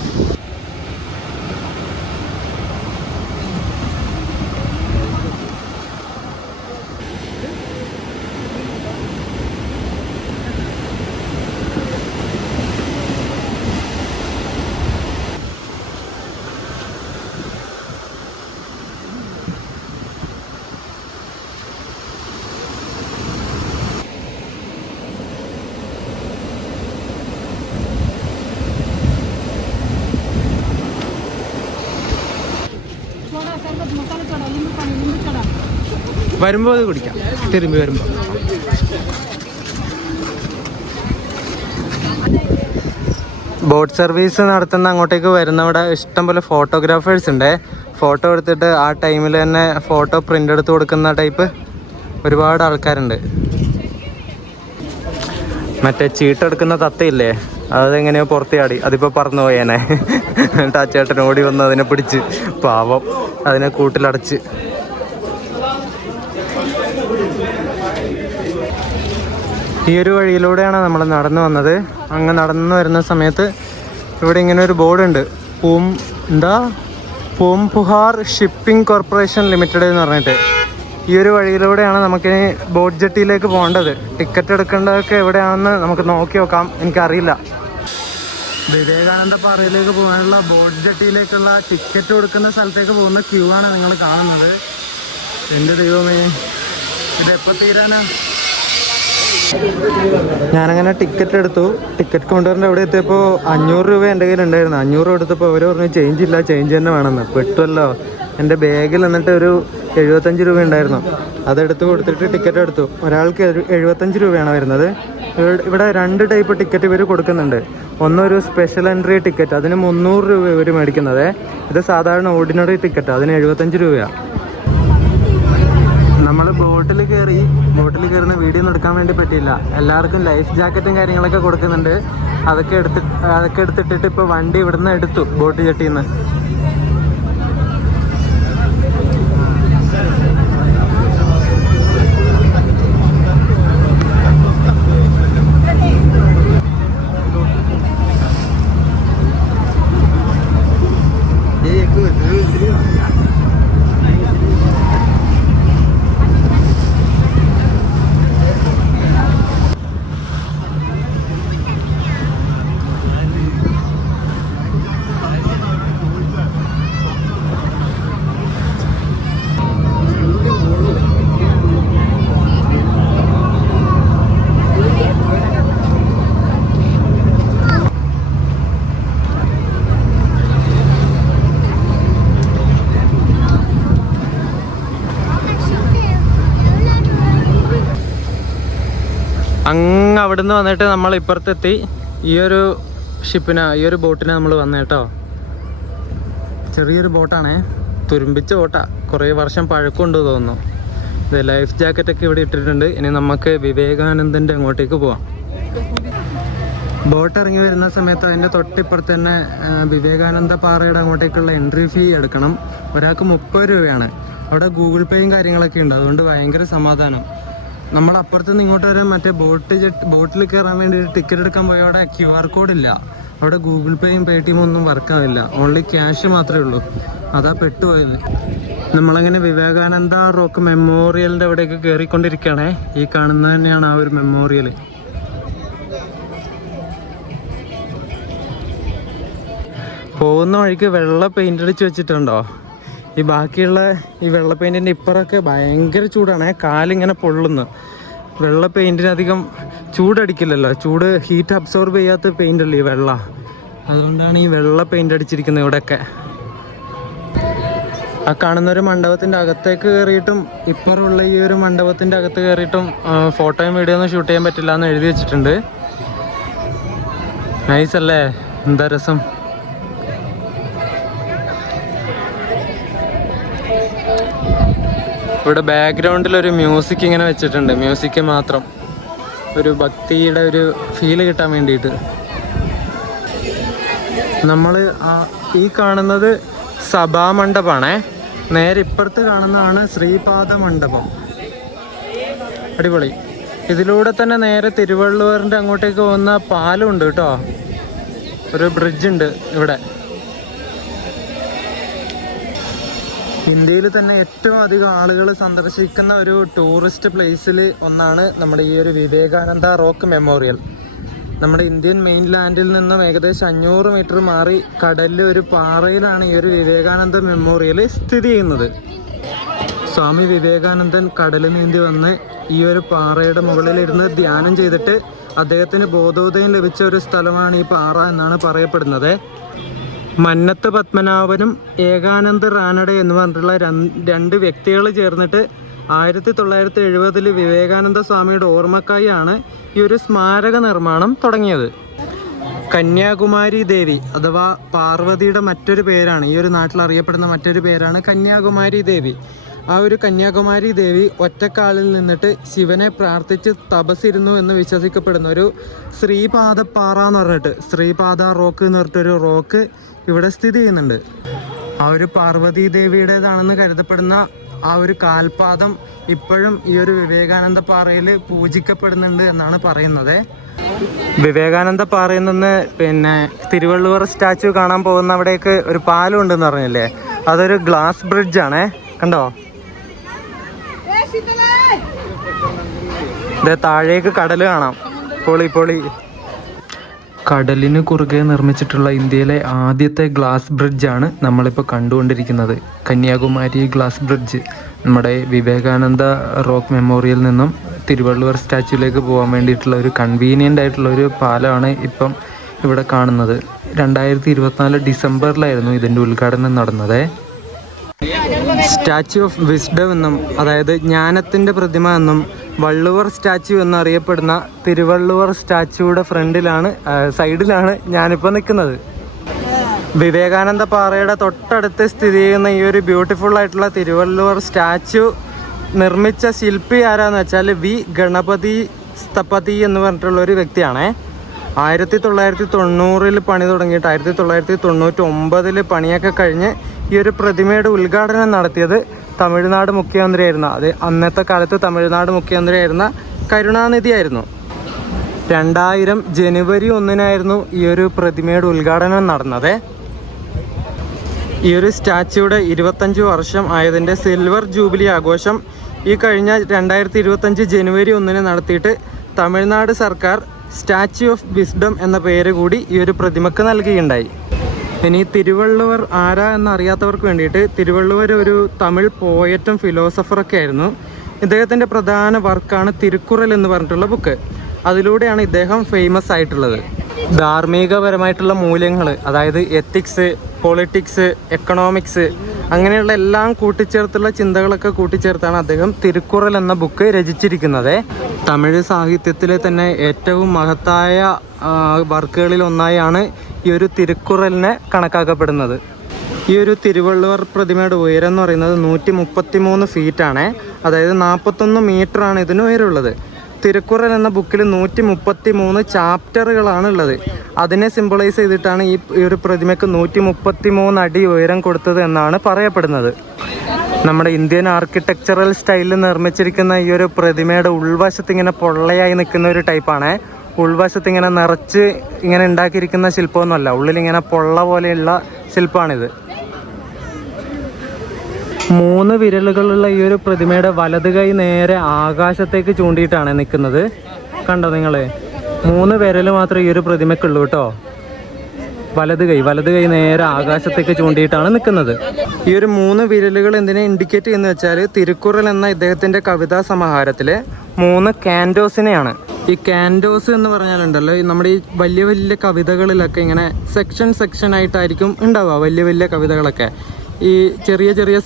വരുമ്പോൾ അത് കുടിക്കാം, തിരുമ്പി വരുമ്പോൾ. ബോട്ട് സർവീസ് നടത്തുന്ന അങ്ങോട്ടേക്ക് വരുന്നവിടെ ഇഷ്ടംപോലെ ഫോട്ടോഗ്രാഫേഴ്സ് ഉണ്ട്. ഫോട്ടോ എടുത്തിട്ട് ആ ടൈമിൽ തന്നെ ഫോട്ടോ പ്രിൻ്റ് എടുത്ത് കൊടുക്കുന്ന ടൈപ്പ് ഒരുപാട് ആൾക്കാരുണ്ട്. മറ്റേ ചീട്ടെടുക്കുന്ന തത്തയില്ലേ, അതെങ്ങനെയോ പുറത്ത് ചാടി, അതിപ്പോൾ പറന്നു പോയേനെ. എന്നിട്ട് ആ ചേട്ടൻ ഓടി വന്ന് അതിനെ പിടിച്ച്, പാവം, അതിനെ കൂട്ടിലടച്ച്. ഈ ഒരു വഴിയിലൂടെയാണ് നമ്മൾ നടന്നു വന്നത്. അങ്ങ് നടന്നു വരുന്ന സമയത്ത് ഇവിടെ ഇങ്ങനെ ഒരു ബോർഡുണ്ട്, പൂംപുഹാർ ഷിപ്പിംഗ് കോർപ്പറേഷൻ ലിമിറ്റഡ് എന്ന് പറഞ്ഞിട്ട്. ഈ ഒരു വഴിയിലൂടെയാണ് നമുക്കിനി ബോട്ട് ജെട്ടിയിലേക്ക് പോകേണ്ടത്. ടിക്കറ്റ് എടുക്കേണ്ടതൊക്കെ എവിടെയാണെന്ന് നമുക്ക് നോക്കി നോക്കാം, എനിക്കറിയില്ല. വിവേകാനന്ദ പാറയിലേക്ക് പോകാനുള്ള ബോട്ട് ജെട്ടിയിലേക്കുള്ള ടിക്കറ്റ് കൊടുക്കുന്ന സ്ഥലത്തേക്ക് പോകുന്ന ക്യൂ ആണ് നിങ്ങൾ കാണുന്നത്. എൻ്റെ ദൈവമേ, ഇതെപ്പോൾ തീരാനാ. ഞാനങ്ങനെ ടിക്കറ്റ് എടുത്തു. ടിക്കറ്റ് കൗണ്ടറിൻ്റെ അവിടെ എത്തിയപ്പോൾ 500 രൂപ എൻ്റെ കയ്യിലുണ്ടായിരുന്നു. 500 എടുത്തപ്പോൾ അവർ പറഞ്ഞു ചേഞ്ച് ഇല്ല, ചേഞ്ച് തന്നെ വേണമെന്ന്. പെട്ടുമല്ലോ. എൻ്റെ ബാഗിൽ എന്നിട്ട് ഒരു 75 രൂപ ഉണ്ടായിരുന്നു. അതെടുത്ത് കൊടുത്തിട്ട് ടിക്കറ്റ് എടുത്തു. ഒരാൾക്ക് 75 രൂപയാണ് വരുന്നത്. ഇവിടെ 2 ടൈപ്പ് ടിക്കറ്റ് ഇവർ കൊടുക്കുന്നുണ്ട്. ഒന്നൊരു സ്പെഷ്യൽ എൻട്രി ടിക്കറ്റ്, അതിന് 300 രൂപ ഇവർ മേടിക്കുന്നത്. ഇത് സാധാരണ ഓർഡിനറി ടിക്കറ്റ്, അതിന് 75 രൂപയാണ്. നമ്മൾ ബോട്ടിൽ കയറുന്ന വീഡിയോ ഒന്നും എടുക്കാൻ വേണ്ടി പറ്റിയില്ല. എല്ലാവർക്കും ലൈഫ് ജാക്കറ്റും കാര്യങ്ങളൊക്കെ കൊടുക്കുന്നുണ്ട്. അതൊക്കെ എടുത്തിട്ടിട്ട് ഇപ്പോൾ വണ്ടി ഇവിടുന്ന് എടുത്തു, ബോട്ട് ജെട്ടിയിൽ നിന്ന്. അങ്ങ് അവിടുന്ന് വന്നിട്ട് നമ്മൾ ഇപ്പുറത്തെത്തി. ഈ ഒരു ബോട്ടിനെ നമ്മൾ വന്നേട്ടോ. ചെറിയൊരു ബോട്ടാണേ, തുരുമ്പിച്ച ബോട്ടാ, കുറേ വർഷം പഴക്കമുണ്ട് തോന്നുന്നു. ഇത് ലൈഫ് ജാക്കറ്റൊക്കെ ഇവിടെ ഇട്ടിട്ടുണ്ട്. ഇനി നമുക്ക് വിവേകാനന്ദൻ്റെ അങ്ങോട്ടേക്ക് പോവാം. ബോട്ട് ഇറങ്ങി വരുന്ന സമയത്ത് അതിൻ്റെ തൊട്ടിപ്പുറത്ത് തന്നെ വിവേകാനന്ദ പാറയുടെ അങ്ങോട്ടേക്കുള്ള എൻട്രി ഫീ എടുക്കണം. ഒരാൾക്ക് 30 രൂപയാണ്. അവിടെ ഗൂഗിൾ പേയും കാര്യങ്ങളൊക്കെ ഉണ്ട്, അതുകൊണ്ട് ഭയങ്കര സമാധാനം. നമ്മൾ അപ്പുറത്ത് നിന്ന് ഇങ്ങോട്ട് വരാൻ മറ്റേ ബോട്ടിൽ കയറാൻ വേണ്ടി ടിക്കറ്റ് എടുക്കാൻ പോയ അവിടെ QR കോഡ് ഇല്ല. അവിടെ ഗൂഗിൾ പേയും പേടിഎം ഒന്നും വർക്കാവില്ല, ഓൺലി ക്യാഷ് മാത്രമേ ഉള്ളൂ. അതാ പെട്ടുപോയത്. നമ്മളങ്ങനെ വിവേകാനന്ദ റോക്ക് മെമ്മോറിയലിൻ്റെ അവിടേക്ക് കയറിക്കൊണ്ടിരിക്കുകയാണേ. ഈ കാണുന്നത് തന്നെയാണ് ആ ഒരു മെമ്മോറിയൽ. പോകുന്ന വഴിക്ക് വെള്ള പെയിൻ്റ് അടിച്ച് വെച്ചിട്ടുണ്ടോ? ഈ ബാക്കിയുള്ള ഈ വെള്ള പെയിൻറ്റിൻ്റെ ഇപ്പുറമൊക്കെ ഭയങ്കര ചൂടാണ്, കാലിങ്ങനെ പൊള്ളുന്നു. വെള്ള പെയിൻറ്റിന് അധികം ചൂടടിക്കില്ലല്ലോ, ചൂട് ഹീറ്റ് അബ്സോർബ് ചെയ്യാത്ത പെയിൻ്റ് അല്ലേ ഈ വെള്ള, അതുകൊണ്ടാണ് ഈ വെള്ള പെയിൻ്റ് അടിച്ചിരിക്കുന്നത് ഇവിടെയൊക്കെ. ആ കാണുന്നൊരു മണ്ഡപത്തിൻ്റെ അകത്തേക്ക് കയറിയിട്ടും ഇപ്പുറമുള്ള ഈ ഒരു മണ്ഡപത്തിൻ്റെ അകത്ത് കയറിയിട്ടും ഫോട്ടോയും വീഡിയോ ഒന്നും ഷൂട്ട് ചെയ്യാൻ പറ്റില്ല എന്ന് എഴുതി വെച്ചിട്ടുണ്ട്. നൈസ് അല്ലേ, എന്താ രസം. ഇവിടെ ബാക്ക്ഗ്രൗണ്ടിലൊരു മ്യൂസിക് ഇങ്ങനെ വെച്ചിട്ടുണ്ട്, മ്യൂസിക് മാത്രം, ഒരു ഭക്തിയുടെ ഒരു ഫീല് കിട്ടാൻ വേണ്ടിയിട്ട്. നമ്മൾ ഈ കാണുന്നത് സഭാമണ്ഡപമാണേ, നേരെ ഇപ്പുറത്ത് കാണുന്നതാണ് ശ്രീപാദ മണ്ഡപം. അടിപൊളി. ഇതിലൂടെ തന്നെ നേരെ തിരുവള്ളുവറിൻ്റെ അങ്ങോട്ടേക്ക് പോകുന്ന പാലമുണ്ട് കേട്ടോ, ഒരു ബ്രിഡ്ജ് ഉണ്ട് ഇവിടെ. ഇന്ത്യയിൽ തന്നെ ഏറ്റവും അധികം ആളുകൾ സന്ദർശിക്കുന്ന ഒരു ടൂറിസ്റ്റ് പ്ലേസിൽ ഒന്നാണ് നമ്മുടെ ഈ ഒരു വിവേകാനന്ദ റോക്ക് മെമ്മോറിയൽ. നമ്മുടെ ഇന്ത്യൻ മെയിൻലാൻഡിൽ നിന്നും ഏകദേശം 500 മീറ്റർ മാറി കടലിൽ ഒരു പാറയിലാണ് ഈ ഒരു വിവേകാനന്ദ മെമ്മോറിയൽ സ്ഥിതി ചെയ്യുന്നത്. സ്വാമി വിവേകാനന്ദൻ കടൽ നീന്തി വന്ന് ഈ ഒരു പാറയുടെ മുകളിലിരുന്ന് ധ്യാനം ചെയ്തിട്ട് അദ്ദേഹത്തിന് ബോധോദയം ലഭിച്ച ഒരു സ്ഥലമാണ് ഈ പാറ എന്നാണ് പറയപ്പെടുന്നത്. മന്നത്ത് പത്മനാഭനും ഏകാനന്ദ റാനഡെ എന്ന് പറഞ്ഞിട്ടുള്ള രണ്ട് വ്യക്തികൾ ചേർന്നിട്ട് 1970 വിവേകാനന്ദ സ്വാമിയുടെ ഓർമ്മക്കായാണ് ഈ ഒരു സ്മാരക നിർമ്മാണം തുടങ്ങിയത്. കന്യാകുമാരി ദേവി അഥവാ പാർവതിയുടെ മറ്റൊരു പേരാണ്, ഈ ഒരു നാട്ടിൽ അറിയപ്പെടുന്ന മറ്റൊരു പേരാണ് കന്യാകുമാരി ദേവി. ആ ഒരു കന്യാകുമാരി ദേവി ഒറ്റക്കാലിൽ നിന്നിട്ട് ശിവനെ പ്രാർത്ഥിച്ച് തപസ്സിരുന്നു എന്ന് വിശ്വസിക്കപ്പെടുന്ന ഒരു ശ്രീപാദപ്പാറ എന്ന് പറഞ്ഞിട്ട്, ശ്രീപാദ റോക്ക് എന്ന് പറഞ്ഞിട്ടൊരു റോക്ക് ഇവിടെ സ്ഥിതി ചെയ്യുന്നുണ്ട്. ആ ഒരു പാർവതി ദേവിയുടേതാണെന്ന് കരുതപ്പെടുന്ന ആ ഒരു കാൽപാദം ഇപ്പോഴും ഈ ഒരു വിവേകാനന്ദ പാറയിൽ പൂജിക്കപ്പെടുന്നുണ്ട് എന്നാണ് പറയുന്നത്. വിവേകാനന്ദ പാറയിൽ നിന്ന് പിന്നെ തിരുവള്ളുവർ സ്റ്റാച്യു കാണാൻ പോകുന്ന അവിടേക്ക് ഒരു പാലം ഉണ്ടെന്ന് പറഞ്ഞില്ലേ, അതൊരു ഗ്ലാസ് ബ്രിഡ്ജാണേ, കണ്ടോ? ഇത് താഴേക്ക് കടൽ കാണാം, പൊളി പൊളി. കടലിന് കുറുകെ നിർമ്മിച്ചിട്ടുള്ള ഇന്ത്യയിലെ ആദ്യത്തെ ഗ്ലാസ് ബ്രിഡ്ജാണ് നമ്മളിപ്പോൾ കണ്ടുകൊണ്ടിരിക്കുന്നത്, കന്യാകുമാരി ഗ്ലാസ് ബ്രിഡ്ജ്. നമ്മുടെ വിവേകാനന്ദ റോക്ക് മെമ്മോറിയൽ നിന്നും തിരുവള്ളുവർ സ്റ്റാച്യൂലേക്ക് പോകാൻ വേണ്ടിയിട്ടുള്ള ഒരു കൺവീനിയൻ്റ് ആയിട്ടുള്ള ഒരു പാലമാണ് ഇപ്പം ഇവിടെ കാണുന്നത്. 2024 ഡിസംബറിലായിരുന്നു ഇതിൻ്റെ ഉദ്ഘാടനം നടന്നത്. സ്റ്റാച്യു ഓഫ് വിസ്ഡം എന്നും, അതായത് ജ്ഞാനത്തിൻ്റെ പ്രതിമ എന്നും, വള്ളുവർ സ്റ്റാച്യു എന്നറിയപ്പെടുന്ന തിരുവള്ളുവർ സ്റ്റാച്യൂയുടെ സൈഡിലാണ് ഞാനിപ്പോൾ നിൽക്കുന്നത്. വിവേകാനന്ദ പാറയുടെ തൊട്ടടുത്ത് സ്ഥിതി ചെയ്യുന്ന ഈ ഒരു ബ്യൂട്ടിഫുൾ ആയിട്ടുള്ള തിരുവള്ളുവർ സ്റ്റാച്യു നിർമ്മിച്ച ശില്പി ആരാന്ന് വെച്ചാൽ വി ഗണപതി സ്ഥപതി എന്ന് പറഞ്ഞിട്ടുള്ള ഒരു വ്യക്തിയാണേ. 1990 പണി തുടങ്ങിയിട്ട് 1999 പണിയൊക്കെ കഴിഞ്ഞ് ഈ ഒരു പ്രതിമയുടെ ഉദ്ഘാടനം നടത്തിയത് തമിഴ്നാട് മുഖ്യമന്ത്രിയായിരുന്ന, അന്നത്തെ കാലത്ത് തമിഴ്നാട് മുഖ്യമന്ത്രിയായിരുന്ന കരുണാനിധി ആയിരുന്നു. 2000 ജനുവരി 1 ഈ ഒരു പ്രതിമയുടെ ഉദ്ഘാടനം നടന്നത്. ഈ ഒരു സ്റ്റാച്യൂയുടെ 25 വർഷം ആയതിൻ്റെ സിൽവർ ജൂബിലി ആഘോഷം ഈ കഴിഞ്ഞ 2025 ജനുവരി 1 നടത്തിയിട്ട് തമിഴ്നാട് സർക്കാർ സ്റ്റാച്യു ഓഫ് വിസ്ഡം എന്ന പേര് കൂടി ഈ ഒരു പ്രതിമക്ക് നൽകുകയുണ്ടായി. ഇനി തിരുവള്ളുവർ ആരാ എന്നറിയാത്തവർക്ക് വേണ്ടിയിട്ട്, തിരുവള്ളുവർ ഒരു തമിഴ് പോയറ്റും ഫിലോസഫറൊക്കെ ആയിരുന്നു. ഇദ്ദേഹത്തിൻ്റെ പ്രധാന വർക്കാണ് തിരുക്കുറൽ എന്ന് പറഞ്ഞിട്ടുള്ള ബുക്ക്. അതിലൂടെയാണ് ഇദ്ദേഹം ഫേമസ് ആയിട്ടുള്ളത്. ധാർമ്മികപരമായിട്ടുള്ള മൂല്യങ്ങൾ, അതായത് എത്തിക്സ്, പൊളിറ്റിക്സ്, എക്കണോമിക്സ്, അങ്ങനെയുള്ള എല്ലാം കൂട്ടിച്ചേർത്തുള്ള ചിന്തകളൊക്കെ കൂട്ടിച്ചേർത്താണ് അദ്ദേഹം തിരുക്കുറൽ എന്ന ബുക്ക് രചിച്ചിരിക്കുന്നത്. തമിഴ് സാഹിത്യത്തിലെ തന്നെ ഏറ്റവും മഹത്തായ വർക്കുകളിൽ ഒന്നായാണ് ഈ ഒരു തിരുക്കുറലിനെ കണക്കാക്കപ്പെടുന്നത്. ഈ ഒരു തിരുവള്ളുവർ പ്രതിമയുടെ ഉയരം എന്ന് പറയുന്നത് 133 ഫീറ്റാണ്. അതായത് 41 മീറ്ററാണ് ഇതിന് ഉയരമുള്ളത്. തിരുക്കുറൽ എന്ന ബുക്കിൽ 133 ചാപ്റ്ററുകളാണ് ഉള്ളത്. അതിനെ സിംബലൈസ് ചെയ്തിട്ടാണ് ഈ ഒരു പ്രതിമയ്ക്ക് 133 അടി ഉയരം കൊടുത്തത് എന്നാണ് പറയപ്പെടുന്നത്. നമ്മുടെ ഇന്ത്യൻ ആർക്കിടെക്ചറൽ സ്റ്റൈലിൽ നിർമ്മിച്ചിരിക്കുന്ന ഈ ഒരു പ്രതിമയുടെ ഉൾവശത്ത് ഇങ്ങനെ പൊള്ളയായി നിൽക്കുന്ന ഒരു ടൈപ്പാണ്. ഉൾവശത്ത് ഇങ്ങനെ നിറച്ച് ഇങ്ങനെ ഉണ്ടാക്കിയിരിക്കുന്ന ശില്പമൊന്നുമല്ല, ഉള്ളിലിങ്ങനെ പൊള്ള പോലെയുള്ള ശില്പമാണിത്. 3 വിരലുകളുള്ള ഈ ഒരു പ്രതിമയുടെ വലത് കൈ നേരെ ആകാശത്തേക്ക് ചൂണ്ടിയിട്ടാണ് നിൽക്കുന്നത്. കണ്ടോ നിങ്ങൾ? 3 വിരൽ മാത്രമേ ഈ ഒരു പ്രതിമയ്ക്കുള്ളൂ കേട്ടോ. വലത് കൈ നേരെ ആകാശത്തേക്ക് ചൂണ്ടിയിട്ടാണ് നിൽക്കുന്നത്. ഈ ഒരു 3 വിരലുകൾ എന്തിനെ ഇൻഡിക്കേറ്റ് ചെയ്യുന്നത് വെച്ചാൽ തിരുക്കുറൽ എന്ന ഇദ്ദേഹത്തിൻ്റെ കവിതാ സമാഹാരത്തിലെ 3 കാൻഡോസിനെയാണ്. ഈ കാൻഡോസ് എന്ന് പറഞ്ഞാലുണ്ടല്ലോ, നമ്മുടെ ഈ വലിയ വലിയ കവിതകളിലൊക്കെ ഇങ്ങനെ സെക്ഷൻ ആയിട്ടായിരിക്കും ഉണ്ടാവുക. വലിയ വലിയ കവിതകളൊക്കെ ഈ ചെറിയ ചെറിയ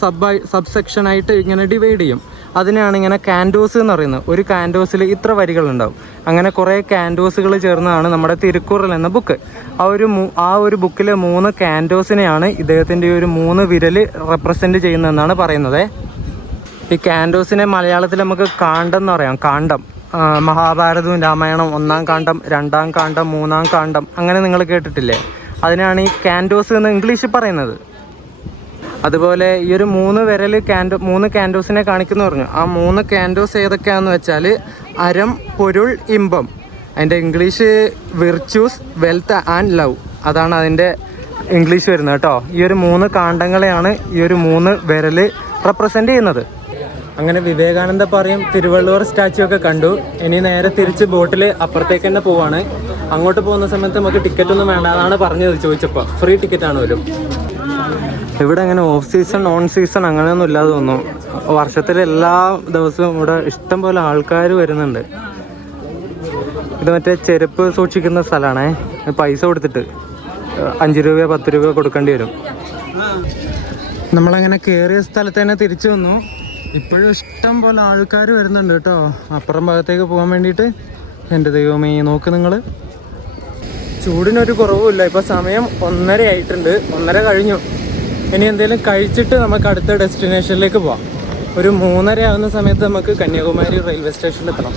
സബ് സെക്ഷനായിട്ട് ഇങ്ങനെ ഡിവൈഡ് ചെയ്യും. അതിനെയാണ് ഇങ്ങനെ കാൻഡോസ് എന്ന് പറയുന്നത്. ഒരു കാൻഡോസിൽ ഇത്ര വരികളുണ്ടാവും. അങ്ങനെ കുറേ കാൻഡോസുകൾ ചേർന്നതാണ് നമ്മുടെ തിരുക്കുറൽ എന്ന ബുക്ക്. ആ ഒരു ബുക്കിലെ 3 കാൻഡോസിനെയാണ് ഇദ്ദേഹത്തിൻ്റെ ഒരു 3 വിരൽ റെപ്രസെൻറ്റ് ചെയ്യുന്നതെന്നാണ് പറയുന്നത്. ഈ കാൻഡോസിനെ മലയാളത്തിൽ നമുക്ക് കാണ്ഡം എന്ന് പറയാം. കാണ്ഡം, മഹാഭാരതവും രാമായണം 1-ാം കാണ്ഡം, 2-ാം കാണ്ഡം, 3-ാം കാണ്ഡം, അങ്ങനെ നിങ്ങൾ കേട്ടിട്ടില്ലേ? അതിനാണ് ഈ കാൻഡോസ് എന്ന് ഇംഗ്ലീഷിൽ പറയുന്നത്. അതുപോലെ ഈ ഒരു 3 വിരൽ 3 കാൻഡോസിനെ കാണിക്കുന്നു പറഞ്ഞു. ആ 3 കാൻഡോസ് ഏതൊക്കെയാണെന്ന് വെച്ചാൽ അരം, പൊരുൾ, ഇമ്പം. അതിൻ്റെ English virtues, wealth and love. അതാണ് അതിൻ്റെ ഇംഗ്ലീഷ് വരുന്നത് കേട്ടോ. ഈ ഒരു 3 കാണ്ഡങ്ങളെയാണ് ഈ ഒരു 3 വിരൽ റെപ്രസെൻ്റ് ചെയ്യുന്നത്. അങ്ങനെ വിവേകാനന്ദ പാറയും തിരുവള്ളുവർ സ്റ്റാച്യു ഒക്കെ കണ്ടു. ഇനി നേരെ തിരിച്ച് ബോട്ടിൽ അപ്പുറത്തേക്ക് തന്നെ പോവാണ്. അങ്ങോട്ട് പോകുന്ന സമയത്ത് നമുക്ക് ടിക്കറ്റൊന്നും വേണ്ട, അതാണ് പറഞ്ഞത്. ചോദിച്ചപ്പോൾ ഫ്രീ ടിക്കറ്റാണ് വരും. ഇവിടെ അങ്ങനെ ഓഫ് സീസൺ ഓൺ സീസൺ അങ്ങനെയൊന്നും ഇല്ലാതെ തോന്നുന്നു. വർഷത്തിലെ എല്ലാ ദിവസവും ഇവിടെ ഇഷ്ടം പോലെ ആൾക്കാർ വരുന്നുണ്ട്. ഇത് മറ്റേ ചെരുപ്പ് സൂക്ഷിക്കുന്ന സ്ഥലമാണേ. പൈസ കൊടുത്തിട്ട് 5 രൂപയോ 10 രൂപയോ കൊടുക്കേണ്ടി വരും. നമ്മളങ്ങനെ കയറിയ സ്ഥലത്ത് തന്നെ തിരിച്ചു വന്നു. ഇപ്പോഴും ഇഷ്ടം പോലെ ആൾക്കാർ വരുന്നുണ്ട് കേട്ടോ, അപ്പുറം ഭാഗത്തേക്ക് പോകാൻ വേണ്ടിയിട്ട്. എൻ്റെ ദൈവമേ, നോക്ക് നിങ്ങൾ. ചൂടിനൊരു കുറവുമില്ല. ഇപ്പോൾ സമയം 1:30 ആയിട്ടുണ്ട്. 1:30 കഴിഞ്ഞു. ഇനി എന്തെങ്കിലും കഴിച്ചിട്ട് നമുക്ക് അടുത്ത ഡെസ്റ്റിനേഷനിലേക്ക് പോവാം. ഒരു 3:30 ആകുന്ന സമയത്ത് നമുക്ക് കന്യാകുമാരി റെയിൽവേ സ്റ്റേഷനിൽ എത്തണം.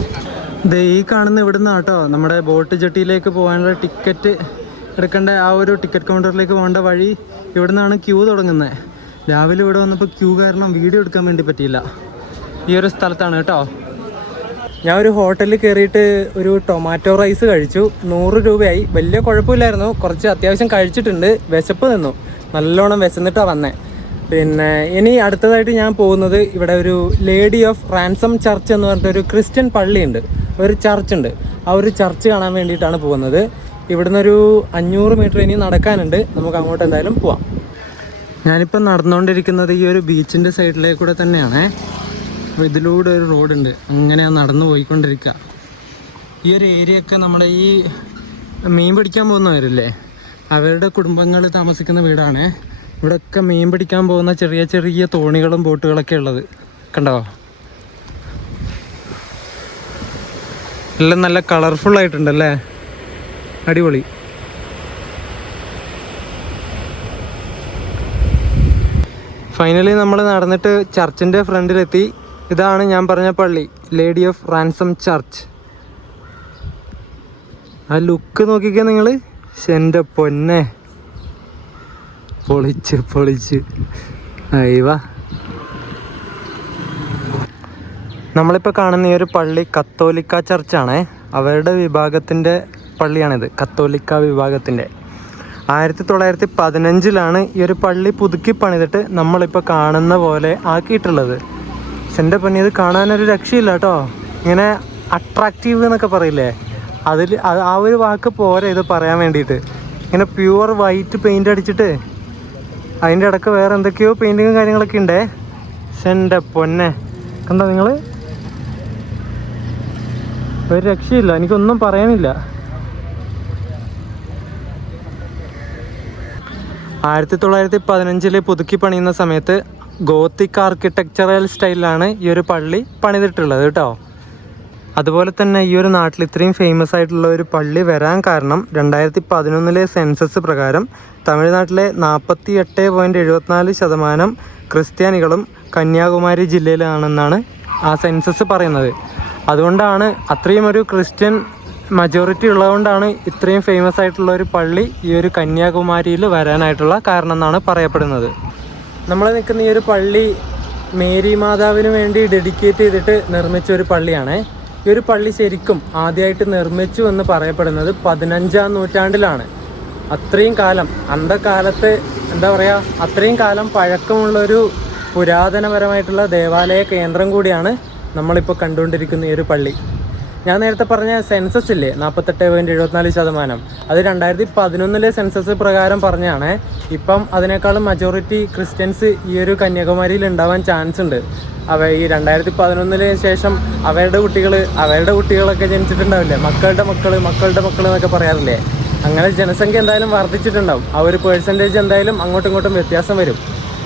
ഇത് ഈ കാണുന്ന ഇവിടുന്ന് കേട്ടോ നമ്മുടെ ബോട്ട് ജെട്ടിയിലേക്ക് പോകാനുള്ള ടിക്കറ്റ് എടുക്കേണ്ട ആ ഒരു ടിക്കറ്റ് കൗണ്ടറിലേക്ക് പോകേണ്ട വഴി. ഇവിടുന്നാണ് ക്യൂ തുടങ്ങുന്നത്. രാവിലെ ഇവിടെ വന്നപ്പോൾ ക്യൂ കാരണം വീഡിയോ എടുക്കാൻ വേണ്ടി പറ്റിയില്ല. ഈ ഒരു സ്ഥലത്താണ് കേട്ടോ. ഞാൻ ഒരു ഹോട്ടലിൽ കയറിയിട്ട് ഒരു ടൊമാറ്റോ റൈസ് കഴിച്ചു. 100 രൂപയായി. വലിയ കുഴപ്പമില്ലായിരുന്നു. കുറച്ച് അത്യാവശ്യം കഴിച്ചിട്ടുണ്ട്. വിശപ്പ് നിന്നു, നല്ലോണം വിശന്നിട്ടാണ് വന്നേ. പിന്നെ ഇനി അടുത്തതായിട്ട് ഞാൻ പോകുന്നത് ഇവിടെ ഒരു ലേഡി ഓഫ് റാൻസം ചർച്ച് എന്ന് പറഞ്ഞിട്ടൊരു ക്രിസ്ത്യൻ പള്ളിയുണ്ട്, ഒരു ചർച്ചുണ്ട്. ആ ഒരു ചർച്ച് കാണാൻ വേണ്ടിയിട്ടാണ് പോകുന്നത്. ഇവിടുന്ന് ഒരു 500 മീറ്റർ ഇനി നടക്കാനുണ്ട്. നമുക്ക് അങ്ങോട്ട് എന്തായാലും പോവാം. ഞാനിപ്പോൾ നടന്നുകൊണ്ടിരിക്കുന്നത് ഈ ഒരു ബീച്ചിൻ്റെ സൈഡിലേക്കൂടെ തന്നെയാണ്. അപ്പോൾ ഇതിലൂടെ ഒരു റോഡുണ്ട്, അങ്ങനെ നടന്നു പോയിക്കൊണ്ടിരിക്കുക. ഈ ഒരു ഏരിയ ഒക്കെ നമ്മുടെ ഈ മീൻ പിടിക്കാൻ പോകുന്നവരില്ലേ, അവരുടെ കുടുംബങ്ങൾ താമസിക്കുന്ന വീടാണ്. ഇവിടെയൊക്കെ മീൻ പിടിക്കാൻ പോകുന്ന ചെറിയ ചെറിയ തോണികളും ബോട്ടുകളൊക്കെ ഉള്ളത് കണ്ടോ. എല്ലാം നല്ല കളർഫുൾ ആയിട്ടുണ്ടല്ലേ, അടിപൊളി. ഫൈനലി നമ്മൾ നടന്നിട്ട് ചർച്ചിൻ്റെ ഫ്രണ്ടിലെത്തി. ഇതാണ് ഞാൻ പറഞ്ഞ പള്ളി, ലേഡി ഓഫ് റാൻസം ചർച്ച്. ആ ലുക്ക് നോക്കിക്കേ നിങ്ങൾ. എൻ്റെ പൊന്നെ, പൊളിച്ച് അയ്യവാ. നമ്മളിപ്പോൾ കാണുന്ന ഈ ഒരു പള്ളി കത്തോലിക്ക ചർച്ചാണ്. അവരുടെ വിഭാഗത്തിൻ്റെ പള്ളിയാണിത്, കത്തോലിക്ക വിഭാഗത്തിൻ്റെ. 1915 ഈ ഒരു പള്ളി പുതുക്കി പണിതിട്ട് നമ്മളിപ്പോൾ കാണുന്ന പോലെ ആക്കിയിട്ടുള്ളത്. എൻ്റെ പൊന്നി, ഇത് കാണാനൊരു രക്ഷയില്ല കേട്ടോ. ഇങ്ങനെ അട്രാക്റ്റീവ് എന്നൊക്കെ പറയില്ലേ, ആ ഒരു വാക്ക് പോരെ ഇത് പറയാൻ വേണ്ടിയിട്ട്. ഇങ്ങനെ പ്യുവർ വൈറ്റ് പെയിൻ്റ് അടിച്ചിട്ട് അതിൻ്റെ ഇടയ്ക്ക് വേറെ എന്തൊക്കെയോ പെയിൻറ്റിങ്ങും കാര്യങ്ങളൊക്കെ ഉണ്ടേ. എൻ്റെ പൊന്നെ, കണ്ടോ നിങ്ങൾ? ഒരു രക്ഷയില്ല, എനിക്കൊന്നും പറയാനില്ല. 1915 പുതുക്കി പണിയുന്ന സമയത്ത് ഗോത്തിക് ആർക്കിടെക്ചറൽ സ്റ്റൈലിലാണ് ഈ ഒരു പള്ളി പണിതിട്ടുള്ളത് കേട്ടോ. അതുപോലെ തന്നെ ഈ ഒരു നാട്ടിൽ ഇത്രയും ഫേമസ് ആയിട്ടുള്ള ഒരു പള്ളി വരാൻ കാരണം 2011 സെൻസസ് പ്രകാരം തമിഴ്നാട്ടിലെ 48.74% ക്രിസ്ത്യാനികളും കന്യാകുമാരി ജില്ലയിലാണെന്നാണ് ആ സെൻസസ് പറയുന്നത്. അതുകൊണ്ടാണ് അത്രയും ഒരു ക്രിസ്ത്യൻ മജോറിറ്റി ഉള്ളതുകൊണ്ടാണ് ഇത്രയും ഫേമസ് ആയിട്ടുള്ള ഒരു പള്ളി ഈ ഒരു കന്യാകുമാരിയിൽ വരാനായിട്ടുള്ള കാരണം എന്നാണ് പറയപ്പെടുന്നത്. നമ്മൾ നിൽക്കുന്ന ഈ ഒരു പള്ളി മേരി മാതാവിന് വേണ്ടി ഡെഡിക്കേറ്റ് ചെയ്തിട്ട് നിർമ്മിച്ച ഒരു പള്ളിയാണ്. ഈ ഒരു പള്ളി ശരിക്കും ആദ്യമായിട്ട് നിർമ്മിച്ചു എന്ന് പറയപ്പെടുന്നത് 15-ാം നൂറ്റാണ്ടിലാണ്. അത്രയും കാലം അന്ധകാലത്ത് എന്താ പറയുക, അത്രയും കാലം പഴക്കമുള്ളൊരു പുരാതനപരമായിട്ടുള്ള ദേവാലയ കേന്ദ്രം കൂടിയാണ് നമ്മളിപ്പോൾ കണ്ടുകൊണ്ടിരിക്കുന്ന ഈ ഒരു പള്ളി. ഞാൻ നേരത്തെ പറഞ്ഞ സെൻസസ് ഇല്ലേ 48.74%, അത് 2011 സെൻസസ് പ്രകാരം പറഞ്ഞാണ്. ഇപ്പം അതിനേക്കാളും മജോറിറ്റി ക്രിസ്ത്യൻസ് ഈ ഒരു കന്യാകുമാരിയിൽ ഉണ്ടാവാൻ ചാൻസ് ഉണ്ട്. ഈ 2011 ശേഷം അവരുടെ കുട്ടികളൊക്കെ ജനിച്ചിട്ടുണ്ടാവില്ലേ, മക്കളുടെ മക്കൾ എന്നൊക്കെ പറയാറില്ലേ, അങ്ങനെ ജനസംഖ്യ എന്തായാലും വർദ്ധിച്ചിട്ടുണ്ടാവും. ആ ഒരു പേഴ്സൻറ്റേജ് എന്തായാലും അങ്ങോട്ടും ഇങ്ങോട്ടും വ്യത്യാസം വരും.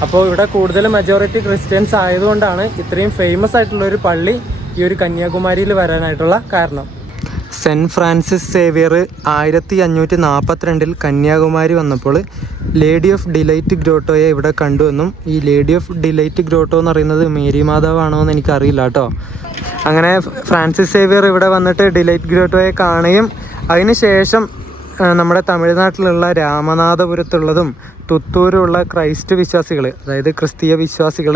അപ്പോൾ ഇവിടെ കൂടുതൽ മജോറിറ്റി ക്രിസ്ത്യൻസ് ആയതുകൊണ്ടാണ് ഇത്രയും ഫേമസ് ആയിട്ടുള്ള ഒരു പള്ളി ഈ ഒരു കന്യാകുമാരിയിൽ വരാനായിട്ടുള്ള കാരണം. സെൻറ്റ് ഫ്രാൻസിസ് സേവിയർ 1542 കന്യാകുമാരി വന്നപ്പോൾ ലേഡി ഓഫ് ഡിലൈറ്റ് ഗ്രോട്ടോയെ ഇവിടെ കണ്ടുവെന്നും, ഈ ലേഡി ഓഫ് ഡിലൈറ്റ് ഗ്രോട്ടോ എന്ന് പറയുന്നത് മേരി മാതാവാണോ എന്ന് എനിക്കറിയില്ല കേട്ടോ. അങ്ങനെ ഫ്രാൻസിസ് സേവിയർ ഇവിടെ വന്നിട്ട് ഡിലൈറ്റ് ഗ്രോട്ടോയെ കാണുകയും അതിനുശേഷം നമ്മുടെ തമിഴ്നാട്ടിലുള്ള രാമനാഥപുരത്തുള്ളതും തുത്തൂരുള്ള ക്രൈസ്റ്റ് വിശ്വാസികൾ, അതായത് ക്രിസ്തീയ വിശ്വാസികൾ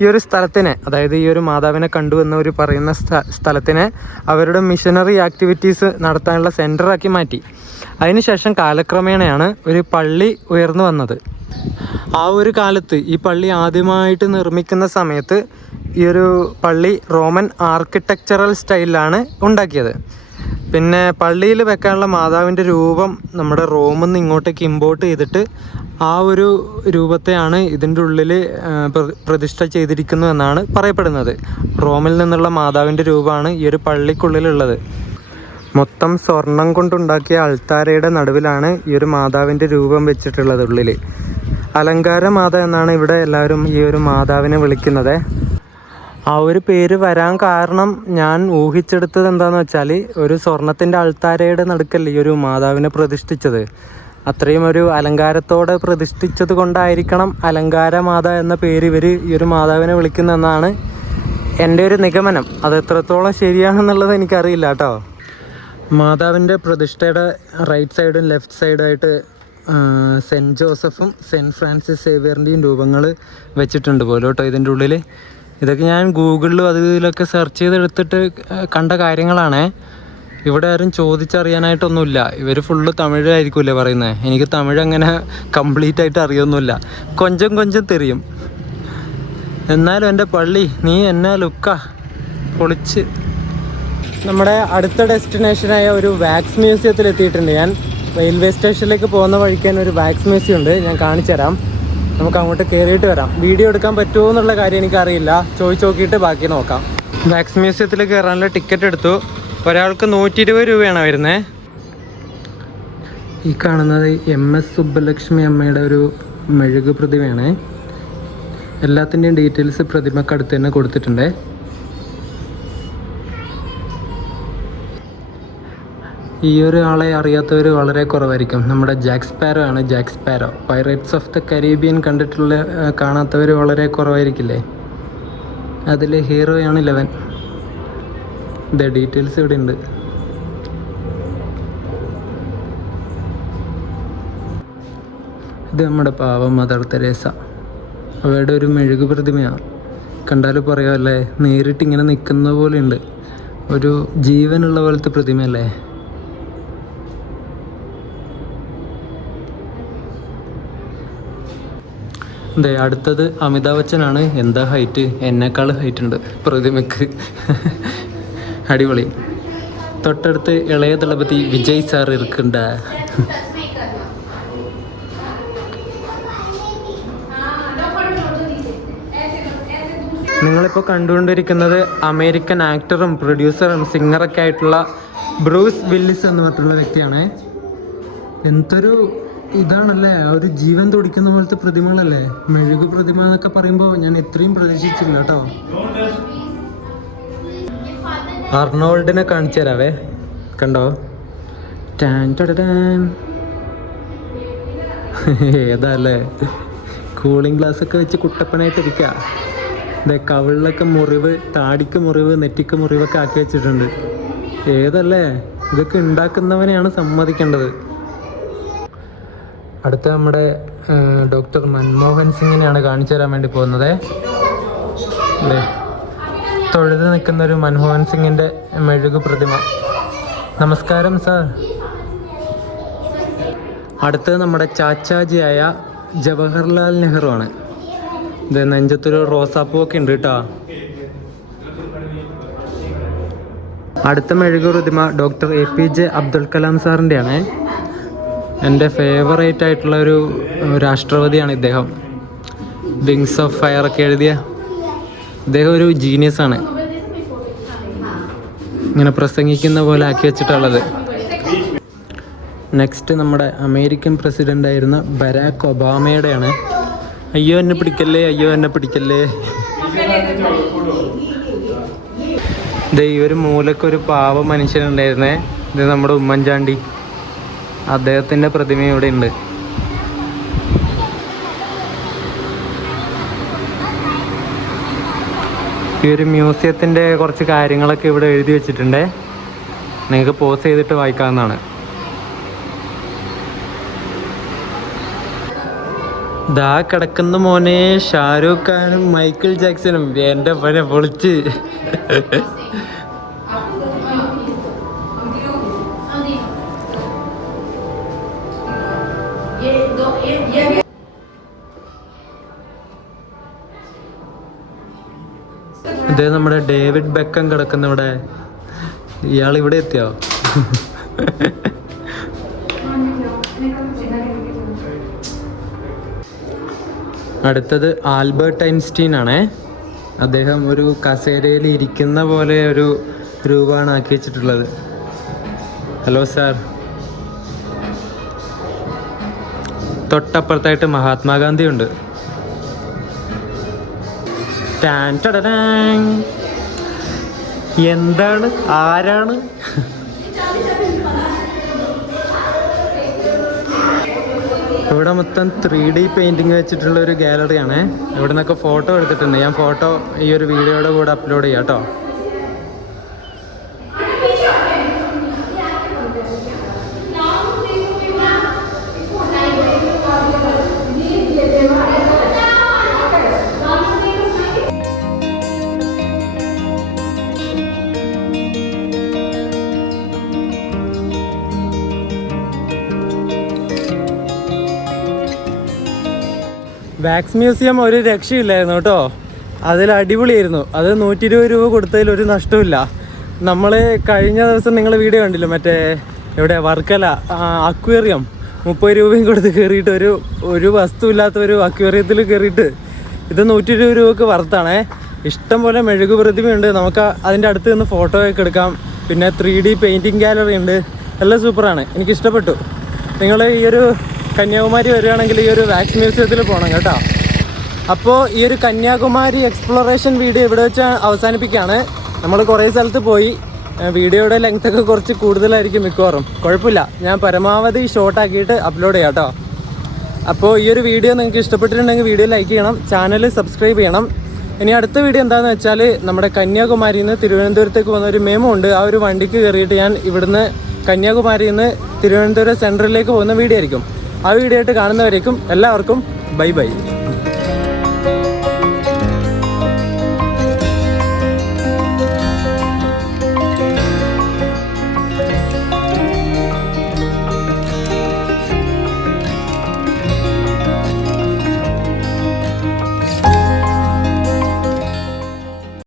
ഈ ഒരു സ്ഥലത്തിനെ, അതായത് ഈ ഒരു മാതാവിനെ കണ്ടു എന്ന് ഒരു പറയുന്ന സ്ഥലത്തിനെ അവരുടെ മിഷനറി ആക്ടിവിറ്റീസ് നടത്താനുള്ള സെൻറ്ററാക്കി മാറ്റി. അതിനുശേഷം കാലക്രമേണയാണ് ഒരു പള്ളി ഉയർന്നു വന്നത്. ആ ഒരു കാലത്ത് ഈ പള്ളി ആദ്യമായിട്ട് നിർമ്മിക്കുന്ന സമയത്ത് ഈ ഒരു പള്ളി റോമൻ ആർക്കിടെക്ചറൽ സ്റ്റൈലിലാണ് ഉണ്ടാക്കിയത്. പിന്നെ പള്ളിയിൽ വെക്കാനുള്ള മാതാവിൻ്റെ രൂപം നമ്മുടെ റോമിൽ നിന്ന് ഇങ്ങോട്ടേക്ക് ഇമ്പോർട്ട് ചെയ്തിട്ട് ആ ഒരു രൂപത്തെയാണ് ഇതിൻ്റെ ഉള്ളിൽ പ്രതിഷ്ഠ ചെയ്തിരിക്കുന്നു എന്നാണ് പറയപ്പെടുന്നത്. റോമിൽ നിന്നുള്ള മാതാവിൻ്റെ രൂപമാണ് ഈ ഒരു പള്ളിക്കുള്ളിലുള്ളത്. മൊത്തം സ്വർണം കൊണ്ടുണ്ടാക്കിയ അൾത്താരയുടെ നടുവിലാണ് ഈ ഒരു മാതാവിൻ്റെ രൂപം വെച്ചിട്ടുള്ളത്. ഉള്ളിൽ അലങ്കാര മാത എന്നാണ് ഇവിടെ എല്ലാവരും ഈ ഒരു മാതാവിനെ വിളിക്കുന്നത്. ആ ഒരു പേര് വരാൻ കാരണം ഞാൻ ഊഹിച്ചെടുത്തത് എന്താണെന്ന് വെച്ചാൽ, ഒരു സ്വർണത്തിൻ്റെ അൾത്താരയുടെ നടുക്കല്ലേ ഈ ഒരു മാതാവിനെ പ്രതിഷ്ഠിച്ചത്. അത്രയും ഒരു അലങ്കാരത്തോടെ പ്രതിഷ്ഠിച്ചത് കൊണ്ടായിരിക്കണം അലങ്കാര മാത എന്ന പേര് ഇവർ ഈ ഒരു മാതാവിനെ വിളിക്കുന്നതെന്നാണ് എൻ്റെ ഒരു നിഗമനം. അത് എത്രത്തോളം ശരിയാണെന്നുള്ളത് എനിക്കറിയില്ല കേട്ടോ. മാതാവിൻ്റെ പ്രതിഷ്ഠയുടെ റൈറ്റ് സൈഡും ലെഫ്റ്റ് സൈഡായിട്ട് സെൻറ്റ് ജോസഫും സെൻറ്റ് ഫ്രാൻസിസ് സേവിയറിൻ്റെയും രൂപങ്ങൾ വെച്ചിട്ടുണ്ട് പോലും കേട്ടോ ഇതിൻ്റെ ഉള്ളിൽ. ഇതൊക്കെ ഞാൻ ഗൂഗിളിലും അതിലൊക്കെ സെർച്ച് ചെയ്തെടുത്തിട്ട് കണ്ട കാര്യങ്ങളാണ്. ഇവിടെ ആരും ചോദിച്ചറിയാനായിട്ടൊന്നുമില്ല. ഇവർ ഫുള്ള് തമിഴായിരിക്കുമല്ലേ പറയുന്നത്. എനിക്ക് തമിഴ് അങ്ങനെ കംപ്ലീറ്റ് ആയിട്ട് അറിയൊന്നുമില്ല, കൊഞ്ചം തെറിയും. എന്നാലും എൻ്റെ പള്ളി നീ എന്നാ ലുക്കാ പൊളിച്ച്. നമ്മുടെ അടുത്ത ഡെസ്റ്റിനേഷനായ ഒരു വാക്സ് മ്യൂസിയത്തിൽ എത്തിയിട്ടുണ്ട് ഞാൻ. റെയിൽവേ സ്റ്റേഷനിലേക്ക് പോകുന്ന വഴിക്കാൻ ഒരു വാക്സ് മ്യൂസിയം ഉണ്ട്, ഞാൻ കാണിച്ചു തരാം. നമുക്ക് അങ്ങോട്ട് കയറിയിട്ട് വരാം. വീഡിയോ എടുക്കാൻ പറ്റുമോ എന്നുള്ള കാര്യം എനിക്കറിയില്ല, ചോദിച്ച് നോക്കിയിട്ട് ബാക്കി നോക്കാം. വാക്സ് മ്യൂസിയത്തിൽ കയറാനുള്ള ടിക്കറ്റ് എടുത്തു. ഒരാൾക്ക് 120 രൂപയാണ് വരുന്നത്. ഈ കാണുന്നത് MS സുബ്ബലക്ഷ്മി അമ്മയുടെ ഒരു മെഴുക് പ്രതിമയാണ്. എല്ലാത്തിൻ്റെയും ഡീറ്റെയിൽസ് പ്രതിമക്കടുത്ത് തന്നെ കൊടുത്തിട്ടുണ്ട്. ഈ ഒരു ആളെ അറിയാത്തവർ വളരെ കുറവായിരിക്കും. നമ്മുടെ ജാക്ക് സ്പാരോ ആണ്. Jack sparrow pirates of the Caribbean കണ്ടിട്ടുള്ള കാണാത്തവർ വളരെ കുറവായിരിക്കില്ലേ. അതിൽ ഹീറോയാണ് 11. ഇതിൻ്റെ ഡീറ്റെയിൽസ് ഇവിടെ ഉണ്ട്. ഇത് നമ്മുടെ പാവം മദർ തെരേസ, അവരുടെ ഒരു മെഴുകു പ്രതിമയാണ്. കണ്ടാൽ പറയാമല്ലേ, നേരിട്ട് ഇങ്ങനെ നിൽക്കുന്ന പോലെയുണ്ട്. ഒരു ജീവനുള്ള പോലത്തെ പ്രതിമയല്ലേ. അതെ, അടുത്തത് അമിതാഭ് ബച്ചനാണ്. എന്താ ഹൈറ്റ്, എന്നെക്കാൾ ഹൈറ്റ് ഉണ്ട് പ്രതിമയ്ക്ക്. അടിപൊളി. തൊട്ടടുത്ത് ഇളയ ദളപതി വിജയ് സാർ ഇരിക്കണ്ട. നിങ്ങളിപ്പോൾ കണ്ടുകൊണ്ടിരിക്കുന്നത് അമേരിക്കൻ ആക്ടറും പ്രൊഡ്യൂസറും സിംഗറൊക്കെ ആയിട്ടുള്ള ബ്രൂസ് വില്ലിസ് എന്ന് പറഞ്ഞിട്ടുള്ള വ്യക്തിയാണ്. എന്തൊരു ഇതാണല്ലേ, ഒരു ജീവൻ തുടിക്കുന്ന പോലത്തെ പ്രതിമകളല്ലേ. മെഴുകു പ്രതിമ എന്നൊക്കെ പറയുമ്പോൾ ഞാൻ ഇത്രയും പ്രതീക്ഷിച്ചില്ല കേട്ടോ. അർണോൾഡിനെ കാണിച്ചു തരാവേ, കണ്ടോ? ടാൻ ടടടാൻ. ഏതാല്ലേ, കൂളിംഗ് ഗ്ലാസ് ഒക്കെ വെച്ച് കുട്ടപ്പനായിട്ടിരിക്കുക. ഇതേ കവിളിലൊക്കെ മുറിവ്, താടിക്ക് മുറിവ്, നെറ്റിക്ക് മുറിവൊക്കെ ആക്കി വെച്ചിട്ടുണ്ട്. ഏതല്ലേ, ഇതൊക്കെ ഉണ്ടാക്കുന്നവനെയാണ് സമ്മതിക്കേണ്ടത്. അടുത്ത നമ്മുടെ ഡോക്ടർ മൻമോഹൻ സിംഗിനെയാണ് കാണിച്ചു തരാൻ വേണ്ടി പോകുന്നത്. അല്ലേ, തൊഴുത് നിൽക്കുന്ന ഒരു മൻമോഹൻ സിംഗിൻ്റെ മെഴുകു പ്രതിമ. നമസ്കാരം സാർ. അടുത്തത് നമ്മുടെ ചാച്ചാജിയായ ജവഹർലാൽ നെഹ്റു ആണ്. ഇത് നെഞ്ചത്തൊരു റോസാപ്പൂവൊക്കെ ഉണ്ട് കേട്ടോ. അടുത്ത മെഴുകു പ്രതിമ ഡോക്ടർ APJ അബ്ദുൽ കലാം സാറിൻ്റെയാണ്. എൻ്റെ ഫേവറേറ്റ് ആയിട്ടുള്ള ഒരു രാഷ്ട്രപതിയാണ് ഇദ്ദേഹം. വിങ്സ് ഓഫ് ഫയർ ഒക്കെ എഴുതിയ ഇദ്ദേഹം ഒരു ജീനിയസ് ആണ്. ഇങ്ങനെ പ്രസംഗിക്കുന്ന പോലെ ആക്കി വെച്ചിട്ടുള്ളത്. നെക്സ്റ്റ് നമ്മുടെ അമേരിക്കൻ പ്രസിഡൻ്റ് ആയിരുന്ന ബരാക്ക് ഒബാമയുടെയാണ്. അയ്യോ എന്നെ പിടിക്കല്ലേ, അയ്യോ എന്നെ പിടിക്കല്ലേ. ദേ ഈ ഒരു മൂലക്കൊരു പാവ മനുഷ്യനുണ്ടായിരുന്നേ, ഇത് നമ്മുടെ ഉമ്മൻചാണ്ടി, അദ്ദേഹത്തിൻ്റെ പ്രതിമ ഇവിടെ ഉണ്ട്. ഈ ഒരു മ്യൂസിയത്തിൻ്റെ കുറച്ച് കാര്യങ്ങളൊക്കെ ഇവിടെ എഴുതി വെച്ചിട്ടുണ്ട്. നിങ്ങൾക്ക് പോസ് ചെയ്തിട്ട് വായിക്കാവുന്നതാണ്. ദാ കിടക്കുന്ന മോനെ ഷാരൂഖ് ഖാനും മൈക്കിൾ ജാക്സണും. എൻ്റെ പനെ പൊളിച്ച്. ഇത് നമ്മുടെ ഡേവിഡ് ബെക്കം കിടക്കുന്ന ഇവിടെ. ഇയാൾ ഇവിടെ എത്തിയോ? അടുത്തത് ആൽബർട്ട് ഐൻസ്റ്റീൻ ആണേ. അദ്ദേഹം ഒരു കസേരയിൽ ഇരിക്കുന്ന പോലെ ഒരു രൂപമാണ് ആക്കി വെച്ചിട്ടുള്ളത്. Hello sir. തൊട്ടപ്പുറത്തായിട്ട് മഹാത്മാഗാന്ധി ഉണ്ട്. എന്താണ്, ആരാണ്? ഇവിടെ മൊത്തം 3D പെയിൻറ്റിങ് വെച്ചിട്ടുള്ള ഒരു ഗാലറിയാണ്. ഇവിടെ നിന്നൊക്കെ ഫോട്ടോ എടുത്തിട്ടുണ്ട്. ഞാൻ ഫോട്ടോ ഈ ഒരു വീഡിയോയുടെ കൂടെ അപ്ലോഡ് ചെയ്യാം കേട്ടോ. വാക്സ് മ്യൂസിയം ഒരു രക്ഷയില്ലായിരുന്നു കേട്ടോ. അതിൽ അടിപൊളിയായിരുന്നു. അത് 120 രൂപ കൊടുത്തതിൽ ഒരു നഷ്ടമില്ല. നമ്മൾ കഴിഞ്ഞ ദിവസം നിങ്ങൾ വീഡിയോ കണ്ടില്ല, മറ്റേ ഇവിടെ വർക്കല അക്വേറിയം 30 രൂപയും കൊടുത്ത് കയറിയിട്ട് ഒരു വസ്തുവില്ലാത്ത ഒരു അക്വേറിയത്തിൽ കയറിയിട്ട് ഇത് 120 രൂപക്ക് വറുത്താണേ. ഇഷ്ടം പോലെ മെഴുകു പ്രതിമയുണ്ട്. നമുക്ക് അതിൻ്റെ അടുത്ത് നിന്ന് ഫോട്ടോ ഒക്കെ എടുക്കാം. പിന്നെ 3D പെയിൻറ്റിങ് ഗാലറി ഉണ്ട്. എല്ലാം സൂപ്പറാണ്, എനിക്കിഷ്ടപ്പെട്ടു. നിങ്ങൾ ഈ ഒരു കന്യാകുമാരി വരികയാണെങ്കിൽ ഈ ഒരു വാക്സ് മ്യൂസിയത്തിൽ പോകണം കേട്ടോ. അപ്പോൾ ഈ ഒരു കന്യാകുമാരി എക്സ്പ്ലോറേഷൻ വീഡിയോ ഇവിടെ വെച്ച് അവസാനിപ്പിക്കുകയാണ്. നമ്മൾ കുറേ സ്ഥലത്ത് പോയി. വീഡിയോയുടെ ലെങ്ത്തൊക്കെ കുറച്ച് കൂടുതലായിരിക്കും മിക്കവാറും. കുഴപ്പമില്ല, ഞാൻ പരമാവധി ഷോർട്ടാക്കിയിട്ട് അപ്ലോഡ് ചെയ്യാം കേട്ടോ. അപ്പോൾ ഈ ഒരു വീഡിയോ നിങ്ങൾക്ക് ഇഷ്ടപ്പെട്ടിട്ടുണ്ടെങ്കിൽ വീഡിയോ ലൈക്ക് ചെയ്യണം, ചാനൽ സബ്സ്ക്രൈബ് ചെയ്യണം. ഇനി അടുത്ത വീഡിയോ എന്താണെന്ന് വെച്ചാൽ നമ്മുടെ കന്യാകുമാരിയിൽ നിന്ന് തിരുവനന്തപുരത്തേക്ക് പോകുന്ന ഒരു മെമോ ഉണ്ട്. ആ ഒരു വണ്ടിക്ക് കയറിയിട്ട് ഞാൻ ഇവിടുന്ന് കന്യാകുമാരിയിൽ നിന്ന് തിരുവനന്തപുരം സെൻട്രലിലേക്ക് പോകുന്ന വീഡിയോ ആയിരിക്കും. ആ വീഡിയോ ആയിട്ട് കാണുന്നവരേക്കും എല്ലാവർക്കും ബൈ ബൈ.